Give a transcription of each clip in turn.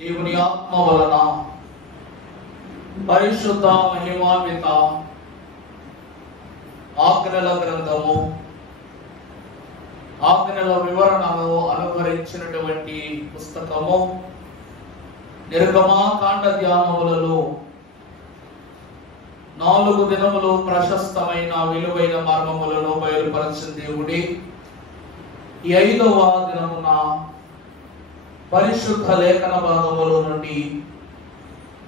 దేవుని ఆత్మ వలన పరిశుద్ధ మహిమాన్విత ఆజ్ఞల గ్రంథము, ఆజ్ఞల వివరణను అనుభవించినటువంటి పుస్తకము నిర్గమాకాండ ధ్యానములలో 4 దినములు ప్రశస్తమైన విలువైన మర్మములను బయలుపరచిన దేవుడి ఈ 5వ దినమున పరిశుద్ధ లేఖన భాగముల నుండి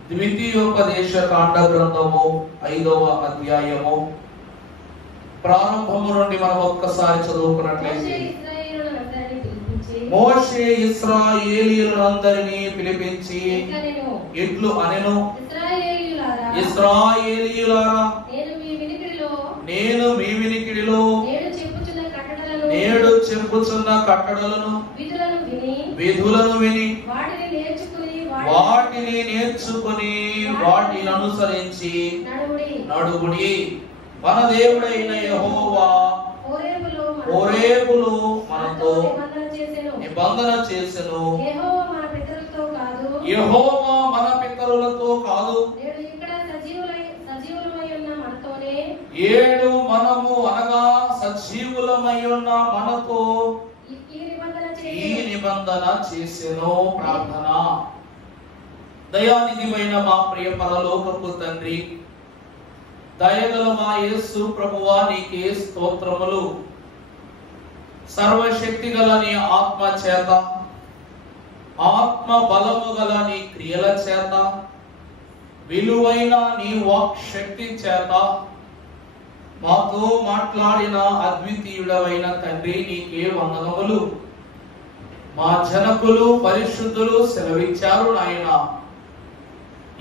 ద్వితీయోపదేశ కాండ గ్రంథము 5వ అధ్యాయము ప్రారంభము నుండి మనం ఒక్కసారి చదువుకున్నట్లయితే, మోషే ఇశ్రాయేలీయులందరినీ పిలిపించి ఇట్లు అనెను, ఇశ్రాయేలీయులారా, నేను మీ వినికిడిలో నేడు చెప్పుచున్న కట్టడలను విధులను విని వాటిని నేర్చుకుని వాటిని అనుసరించి నడుగుడి. మన దేవుడైన యెహోవా హోరేబులో మనతో నిబంధన చేసెను. యెహోవా మన పితరులతో కాదు, ఏడు మనము అనగా సజీవులమై ఉన్న మనతో ఈ నిబంధన చేసెను. ప్రార్థన. దయానిధివైన మా ప్రియ పరలోకపు తండ్రి, దయగల మా యేసు ప్రభువా, నీకే స్తోత్రములు. సర్వశక్తి గల నీ ఆత్మ చేత, ఆత్మ బలము గల నీ క్రియల చేత, విలువైన నీ వాక్ శక్తి చేత మాతో మాట్లాడిన అద్వితీయుడవైన తండ్రి, నీకే వందనములు. మా జనకులు పరిశుద్ధులు సెలవిచ్చారు నాయన,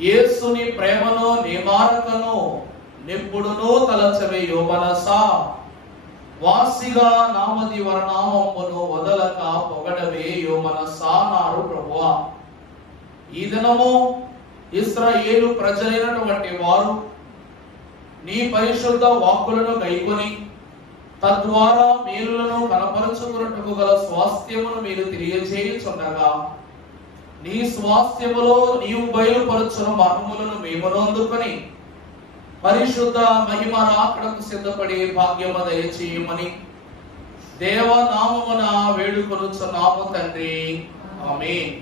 యేసుని ప్రేమను నిమారకను నిప్పుడును తలచవేయో మనసా, వాసిగా నామది వరనామమును వదలక పొగడవేయో మనసా నారు ప్రభువా. ఈ దినము ఇశ్రాయేలు ప్రజలైనటువంటి వారు నీ పరిశుద్ధ వాక్కులను గైకొని తద్వారా మేలులను కనపరచుకున్నట్టుకు గల స్వాస్థ్యమును మీరు తెలియజేయుచుండగా, నీ స్వాస్థ్యములో నీవు బయలుపరచున మర్మములను మేము అందుకొని పరిశుద్ధ మహిమ రాకడకు సిద్ధపడి భాగ్యము దయచేయమని దేవనామమున వేడుకొనుచున్నాము తండ్రి, ఆమేన్.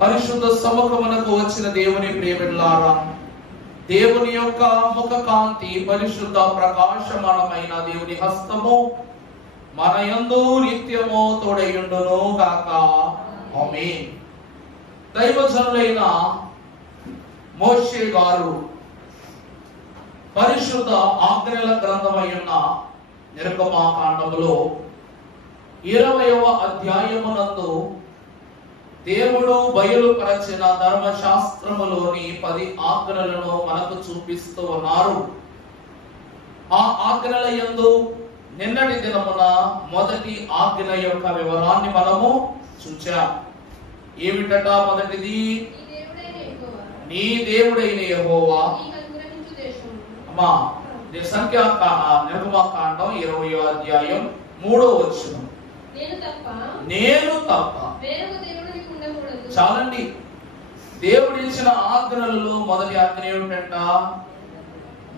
పరిశుద్ధ సముఖమునకు వచ్చిన దేవుని ప్రియబిడ్డలారా, దేవుని యొక్క ముఖ కాంతి, పరిశుద్ధ ప్రకాశమానమైన దేవుని హస్తము మన యందు నిత్యము తోడయుండును గాక, ఆమేన్. దైవజనులైన మోషే గారు పరిశుద్ధ ఆజ్ఞల గ్రంథమైన నిర్గమాకాండములో 20వ అధ్యాయమునందు దేవుడు బయలుపరచిన ధర్మశాస్త్రములోని 10 ఆజ్ఞలను మనకు చూపిస్తూ ఉన్నారు. ఆ ఆజ్ఞల యందు నిన్నటి దినమున మొదటి ఆజ్ఞ యొక్క వివరాన్ని మనము చూచాం. ఏమిటట? మొదటిది, నీ దేవుడైన యెహోవా. అమ్మా, నిర్గమాకాండం 20వ అధ్యాయం 3వ వచనం, నేను తప్ప. చాలండి. దేవుడిచ్చిన ఆజ్ఞలలో మొదటి ఆజ్ఞ ఏమిటంట?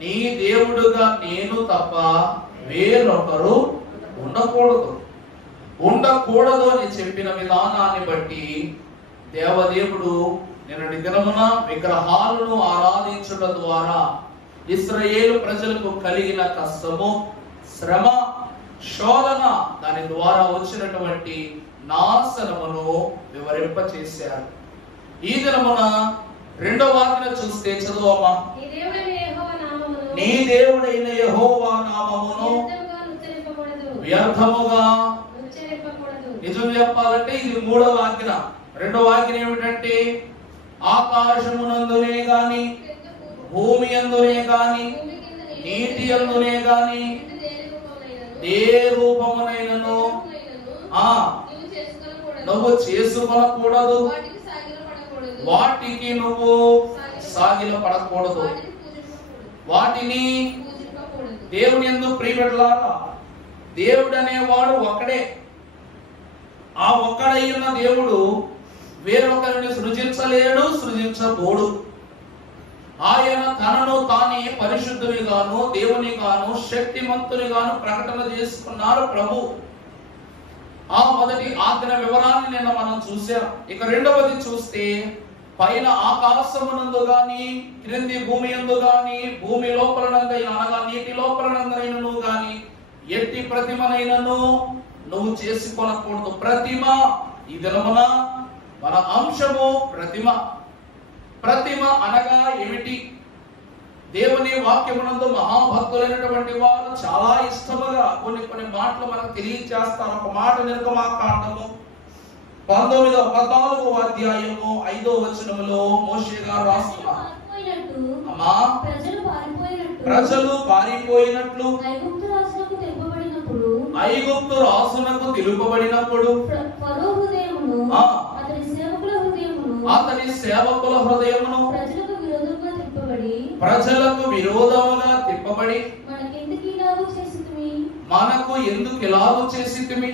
నీ దేవుడుగా నేను తప్ప వేరొకరు ఉండకూడదు. ఉండకూడదు అని చెప్పిన విధానాన్ని బట్టి దేవదేవుడు నిన్నటి దినమున విగ్రహాలను ఆరాధించుట ద్వారా ఇశ్రాయేలు ప్రజలకు కలిగిన కష్టము, శ్రమ, శోధన, దాని ద్వారా వచ్చినటువంటి నాశనమును వివరింపచేశారు. ఈ దినమున 2వ ఆజ్ఞ చూస్తే చదువమ్మా. నీ దేవుడైన యెహోవా నామమును వ్యర్థముగా. నిజం చెప్పాలంటే ఇది 3వ ఆజ్ఞ. 2వ ఆజ్ఞ ఏమిటంటే, ఆకాశమునందునే గాని, భూమి యందునే గాని, నీటి యందునే గాని ఏ రూపమునైనను నువ్వు చేసుకొనకూడదు, వాటికి నువ్వు సాగిల పడకూడదు, వాటిని. దేవుని యందు ప్రియబిడ్డలారా, దేవుడు అనేవాడు ఒక్కడే. ఆ ఒక్కడై ఉన్న దేవుడు వేరొకరిని సృజించలేడు, సృజించబోడు. ఆయన తనను తానే పరిశుద్ధునిగాను దేవునిగాను శక్తిమంతునిగాను ప్రకటన చేసుకున్నారు ప్రభు. ఆ మొదటి ఆజ్ఞ వివరాన్ని నిన్న మనం చూసాం. ఇక రెండవది చూస్తే, పైన ఆకాశమునందు గాని క్రింది భూమి యందు గాని భూమి లోపలనందైన అనగా నీటి లోపలనందైనను గాని ఎట్టి ప్రతిమనైనను నువ్వు చేసుకొనకూడదు. ప్రతిమ ఈ దినమున మన అంశము ప్రతిమ. ప్రతిమ అనగా ఏమిటి? దేవుని వాక్యమునందు మహాభక్తులైనటువంటి వారు చాలా ఇష్టముగా కొన్ని మాటలు మనకు తెలియజేస్తారు. ఒక మాట నిర్గమాకాండము 14వ అధ్యాయము 5వ వచనములో మోషే గారు రాస్తున్నారు, అమ్మా ప్రజలు పారిపోయినట్లు ఐగుప్తు రాజునకు తెలుపబడినప్పుడు అతని సేవకుల హృదయమును ప్రజలకు విరోధముగా తిప్పబడి మనకు ఎందుకు ఇలాగూ చేసితిమి,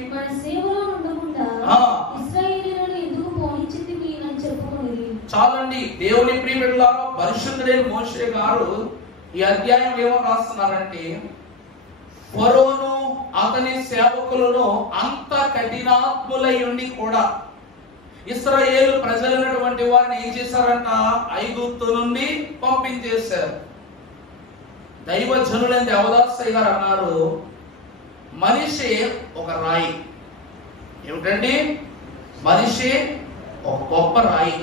చాలండి. దేవుని ప్రియబిడ్డలారా, పరిశుద్ధుడైన మోషే గారు ఈ అధ్యాయం ఏమో రాస్తున్నారంటే, ఫరోను అతని సేవకులను అంత కఠినాత్ములై ఉండి కూడా ఇశ్రాయేలు ప్రజలైనటువంటి వారిని ఏం చేశారంట? ఐగుప్తు నుండి పంపించేశారు. దైవజనులైన దేవదాసయ్య గారు అన్నారు, మనిషి ఒక రాయి. ఏమిటండి? మనిషి ఒక గొప్ప రాయి.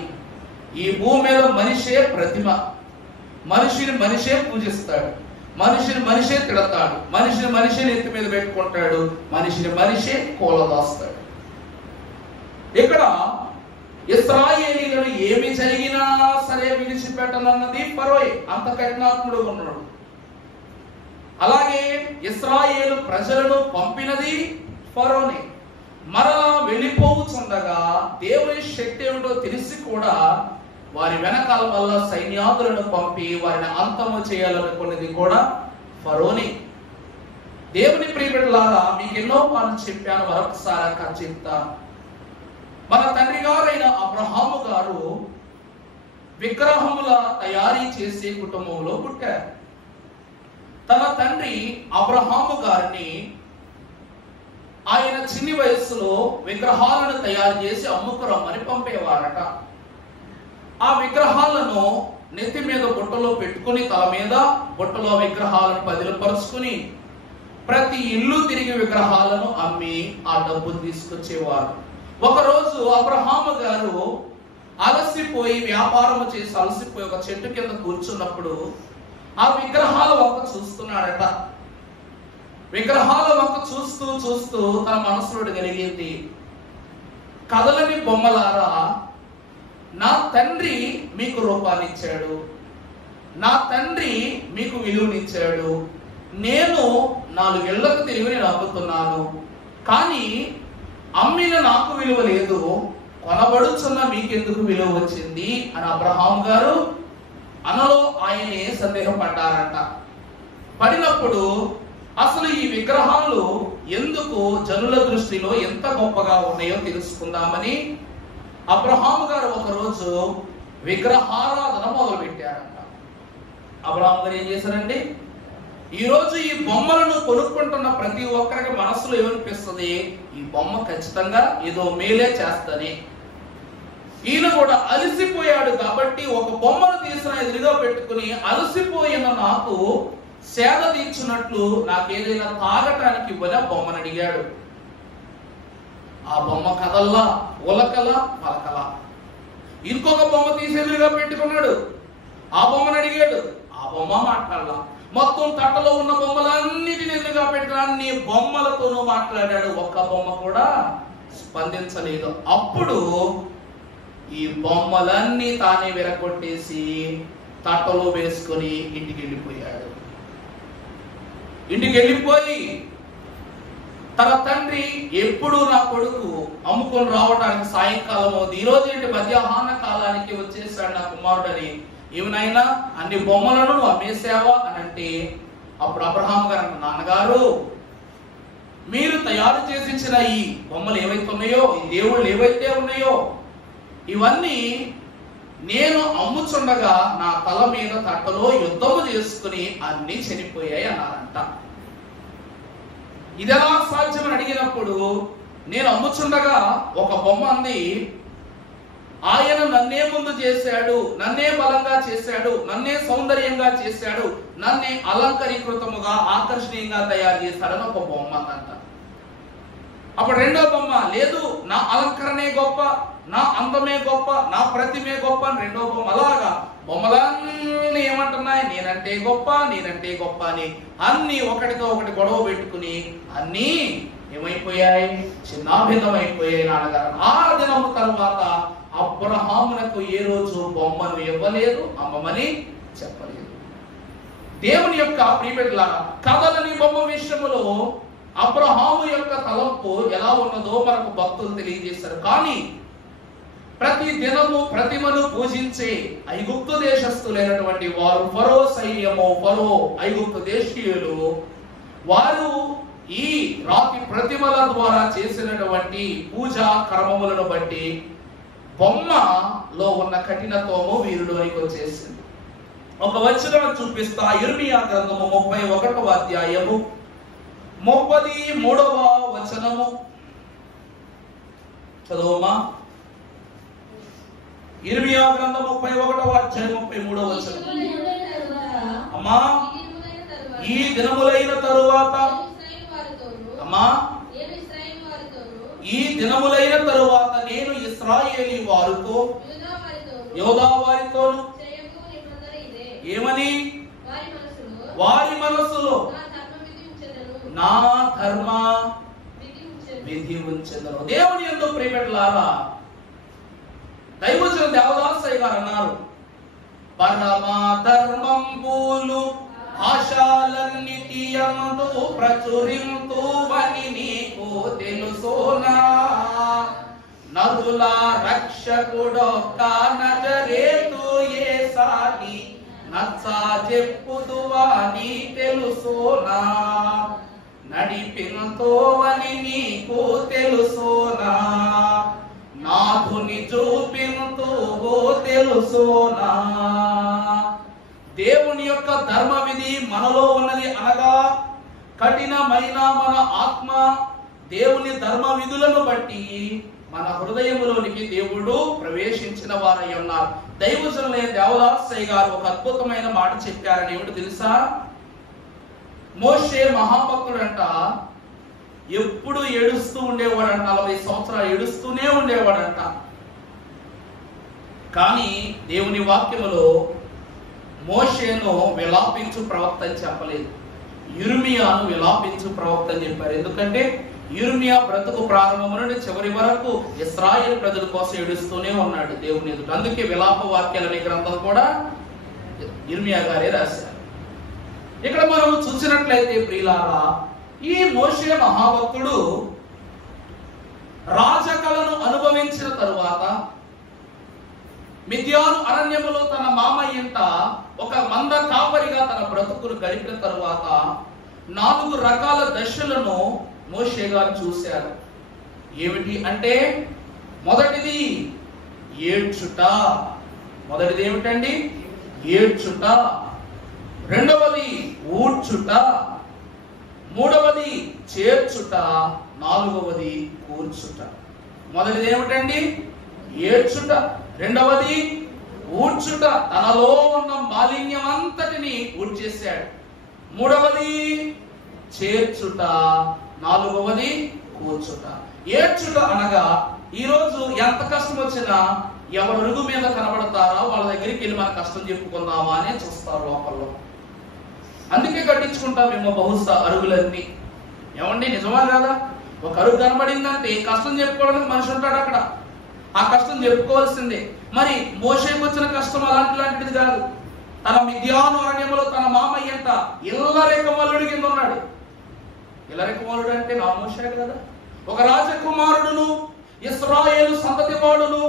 ఈ భూమి మీద మనిషే ప్రతిమ. మనిషిని మనిషే పూజిస్తాడు, మనిషిని మనిషే తిడతాడు, మనిషిని మనిషే నెత్తి మీద పెట్టుకుంటాడు, మనిషిని మనిషే కూలదోస్తాడు. ఇక్కడ ఇశ్రాయేలీయులు ఏమి జరిగినా సరే విడిచిపెట్టనన్నది ఫరోయే. అంత కఠినాత్ముడు ఉన్నాడు. అలాగే ఇశ్రాయేలు ప్రజలను పంపినది ఫరోనే. మరలా వెళ్ళిపోవచ్చుండగా దేవుని శక్తి ఏమిటో తెలిసి కూడా వారి వెనకాల వల్ల సైన్యాదులను పంపి వారిని అంతము చేయాలనుకున్నది కూడా ఫరోనే. దేవుని ప్రియబిడ్డలారా, మీకు ఎన్నో మాటలు చెప్పాను, మరొకసారి చెప్తా. మన తండ్రి గారైన అబ్రహాము గారు విగ్రహముల తయారీ చేసే కుటుంబంలో పుట్టారు. తన తండ్రి అబ్రహాము గారిని ఆయన చిన్ని వయస్సులో విగ్రహాలను తయారు చేసి అమ్ముకురమ్మని పంపేవారట. ఆ విగ్రహాలను నెత్తి మీద బుట్టలో పెట్టుకుని, తల మీద బుట్టలో విగ్రహాలను పదిలపరుచుకుని ప్రతి ఇల్లు తిరిగి విగ్రహాలను అమ్మి ఆ డబ్బును తీసుకొచ్చేవారు. ఒకరోజు అబ్రహాము గారు అలసిపోయి వ్యాపారము చేసి అలసిపోయి ఒక చెట్టు కింద కూర్చున్నప్పుడు ఆ విగ్రహాల వంక చూస్తున్నాడట. విగ్రహాల వంక చూస్తూ చూస్తూ తన మనసులో కలిగింది, కదలని బొమ్మలారా, నా తండ్రి మీకు రూపాన్నిచ్చాడు, నా తండ్రి మీకు విలువనిచ్చాడు, నేను 4 ఏళ్లకు తిరిగి నేను అమ్ముతున్నాను, కానీ అమ్మిన నాకు విలువ లేదు, కొనబడుచున్న మీకెందుకు విలువ వచ్చింది అని అబ్రహాం గారు అనలో ఆయనే సందేహపడ్డారంట. పడినప్పుడు అసలు ఈ విగ్రహాలు ఎందుకు జనుల దృష్టిలో ఎంత గొప్పగా ఉన్నాయో తెలుసుకుందామని అబ్రహాం గారు ఒకరోజు విగ్రహారాధన మొదలు పెట్టారంట. అబ్రహాం గారు ఏం చేశారండి? ఈరోజు ఈ బొమ్మలను కొనుక్కుంటున్న ప్రతి ఒక్కరికి మనసులో ఏమనిపిస్తుంది? ఈ బొమ్మ ఖచ్చితంగా ఏదో మేలే చేస్తని. ఈయన కూడా అలసిపోయాడు కాబట్టి ఒక బొమ్మను తీసిన ఎదురుగా పెట్టుకుని, అలసిపోయిన నాకు సేద తీర్చున్నట్లు నాకేదైనా తాగటానికి ఇవ్వని ఆ బొమ్మను అడిగాడు. ఆ బొమ్మ కదల్లా, ఉలకలా, పలకలా. ఇంకొక బొమ్మ తీసి ఎదురుగా పెట్టుకున్నాడు. ఆ బొమ్మను అడిగాడు. ఆ బొమ్మ మాట్లాడలా. మొత్తం తట్టలో ఉన్న బొమ్మలన్నిటిని ఎదురుగా పెట్టుకుని అన్ని బొమ్మలతోనూ మాట్లాడాడు. ఒక్క బొమ్మ కూడా స్పందించలేదు. అప్పుడు ఈ బొమ్మలన్నీ తానే విరగొట్టేసి తట్టలో వేసుకొని ఇంటికి వెళ్ళిపోయాడు. ఇంటికి వెళ్ళిపోయి తన తండ్రి ఎప్పుడు నా కొడుకు అమ్ముకొని రావడానికి సాయంకాలం అవుతుంది, ఈ రోజు ఏంటి మధ్యాహ్న కాలానికి వచ్చేసాడు నా కుమారుడని, ఏమైనా అన్ని బొమ్మలను నువ్వు అమ్మేసావా అని అంటే, అప్పుడు అబ్రహాం గారు అంట, నాన్నగారు మీరు తయారు చేసి ఇచ్చిన ఈ బొమ్మలు ఏవైతే ఉన్నాయో, ఈ దేవుళ్ళు ఏవైతే ఉన్నాయో, ఇవన్నీ నేను అమ్ముచుండగా నా తల మీద తట్టలో యుద్ధము చేసుకుని అన్ని చనిపోయాయి అన్నారంట. ఇది ఎలా సాధ్యమని అడిగినప్పుడు, నేను అమ్ముచుండగా ఒక బొమ్మ అంది, ఆయన నన్నే ముందు చేశాడు, నన్నే బలంగా చేశాడు, నన్నే సౌందర్యంగా చేశాడు, నన్నే అలంకరీకృతముగా ఆకర్షణీయంగా తయారు చేశాడని ఒక బొమ్మ అందంట. అప్పుడు రెండో బొమ్మ, లేదు నా అలంకరణే గొప్ప, నా అందమే గొప్ప, నా ప్రతిమే గొప్ప అని రెండో బొమ్మ. అలాగా బొమ్మలన్నీ ఏమంటున్నాయి, నేనంటే గొప్ప, నేనంటే గొప్ప అని అన్ని ఒకటితో ఒకటి గొడవ పెట్టుకుని అన్నీ ఏమైపోయాయి, చిన్నాభిన్నమైపోయాయి నాన్నగారు. ఆ దినము తర్వాత అబ్రహామునకు ఏ రోజు బొమ్మను ఇవ్వలేదు, అమ్మమని చెప్పలేదు. దేవుని యొక్క ప్రియబిడ్డలారా, కథలని బొమ్మ విషయములో అబ్రహాము యొక్క తలంపు ఎలా ఉన్నదో మనకు భక్తులు తెలియజేశారు. కానీ ప్రతి దినము ప్రతిమను పూజించే ఐగుప్తు దేశస్థులైనటువంటి వారు, ఫరో సైన్యము, ఫరో ఐగుప్తు దేశీయులు, వారు ఈ రాతి ప్రతిమల ద్వారా చేసినటువంటి పూజా కర్మములను బట్టి బొమ్మలో ఉన్న కఠినత్వము వీరిలోనికి వచ్చేసింది. ఒక వచనం చూపిస్తా. యిర్మీయా గ్రంథము 31వ అధ్యాయము 33వ వచనము చదువుమా. యిర్మీయా గ్రంథం 31వ అధ్యాయం 33వ వచనం. అమ్మా, ఈ దినములైన తరువాత, అమ్మా ఈ దినములైన తరువాత నేను ఇశ్రాయేలీ వారితో, యోధా వారితోను ఏమని, వారి మనసులో నా ధర్మ విధి ఉంచెదను. దేవుని యందు ప్రియబిడ్డలారా, దైవజన దేవదాసయ్య గారు అన్నారు, పరమ ధర్మంబులు ఆశాలన్నిటి యందు ప్రచురింతువని నీకు తెలుసోనా, నరుల రక్షకుడొక్క నజరేతు యేసాని నచ్చ చెప్పుదువా నీ తెలుసోనా, నడిపింతోవని నీకు తెలుసోనా, నాథుని చూపింతువో తెలుసోనా. దేవుని యొక్క ధర్మ విధి మనలో ఉన్నది అనగా, కఠినమైన మన ఆత్మ దేవుని ధర్మ విధులను బట్టి మన హృదయములోనికి దేవుడు ప్రవేశించిన వారై ఉన్నారు. దైవజనులైన దేవదాసయ్య గారు ఒక అద్భుతమైన మాట చెప్పారని ఏమిటి తెలుసా? మోషే మహాభక్తుడంట, ఎప్పుడు ఏడుస్తూ ఉండేవాడంట, 40 సంవత్సరాలు ఏడుస్తూనే ఉండేవాడంట. కానీ దేవుని వాక్యములో మోషేను విలాపించు ప్రవక్త అని చెప్పలేదు, యిర్మీయాను విలాపించు ప్రవక్త అని చెప్పారు. ఎందుకంటే యిర్మీయా బ్రతుకు ప్రారంభం నుండి చివరి వరకు ఇశ్రాయేలు ప్రజల కోసం ఏడుస్తూనే ఉన్నాడు దేవుని ఎదుట. అందుకే విలాప వాక్యాలు అనే గ్రంథం కూడా యిర్మీయా గారే రాశారు. ఇక్కడ మనం చూసినట్లయితే ప్రియులారా, ఈ మోషే మహాభక్తుడు రాజకలను అనుభవించిన తరువాత మిద్యాను అరణ్యములో తన మామయ్యంట ఒక మంద కాపరిగా తన బ్రతుకును గడిపిన తరువాత 4 రకాల దశలను మోషే గారు చూశారు. ఏమిటి అంటే, మొదటిది ఏడ్చుట. మొదటిది ఏమిటండి? ఏడ్చుట. రెండవది ఊడ్చుట. మూడవది చేర్చుట. నాలుగవది కూర్చుట. మొదటిది ఏమిటండి? ఏడ్చుట. రెండవది ఊడ్చుట, తనలో ఉన్న మాలిన్యం అంతటిని ఊడ్చేశాడు. మూడవది చేర్చుట. నాలుగవది కూర్చుట. ఏడ్చుట అనగా, ఈరోజు ఎంత కష్టం వచ్చినా ఎవరు అరుగు మీద కనబడతారో వాళ్ళ దగ్గరికి వెళ్ళి మన కష్టం చెప్పుకుందామా అనే చూస్తారు లోపల్లో. అందుకే కట్టించుకుంటామేమో బహుశా అరుగులన్నీ. ఏమండి, నిజమా కాదా? ఒక అరుగు కనబడిందంటే కష్టం చెప్పుకోవడానికి మనిషి ఉంటాడు అక్కడ, ఆ కష్టం చెప్పుకోవాల్సిందే. మరి మోషేకి వచ్చిన కష్టం అలాంటిది కాదు. తన మిద్యాను అరణ్యములో తన మామయ్యంట ఇల్లరికమల్లుడి కింద ఉన్నాడు. ఇల్లరికమల్లుడు అంటే నా మోషే కదా. ఒక రాజకుమారుడును, ఇశ్రాయేలు సంతతి వాడును,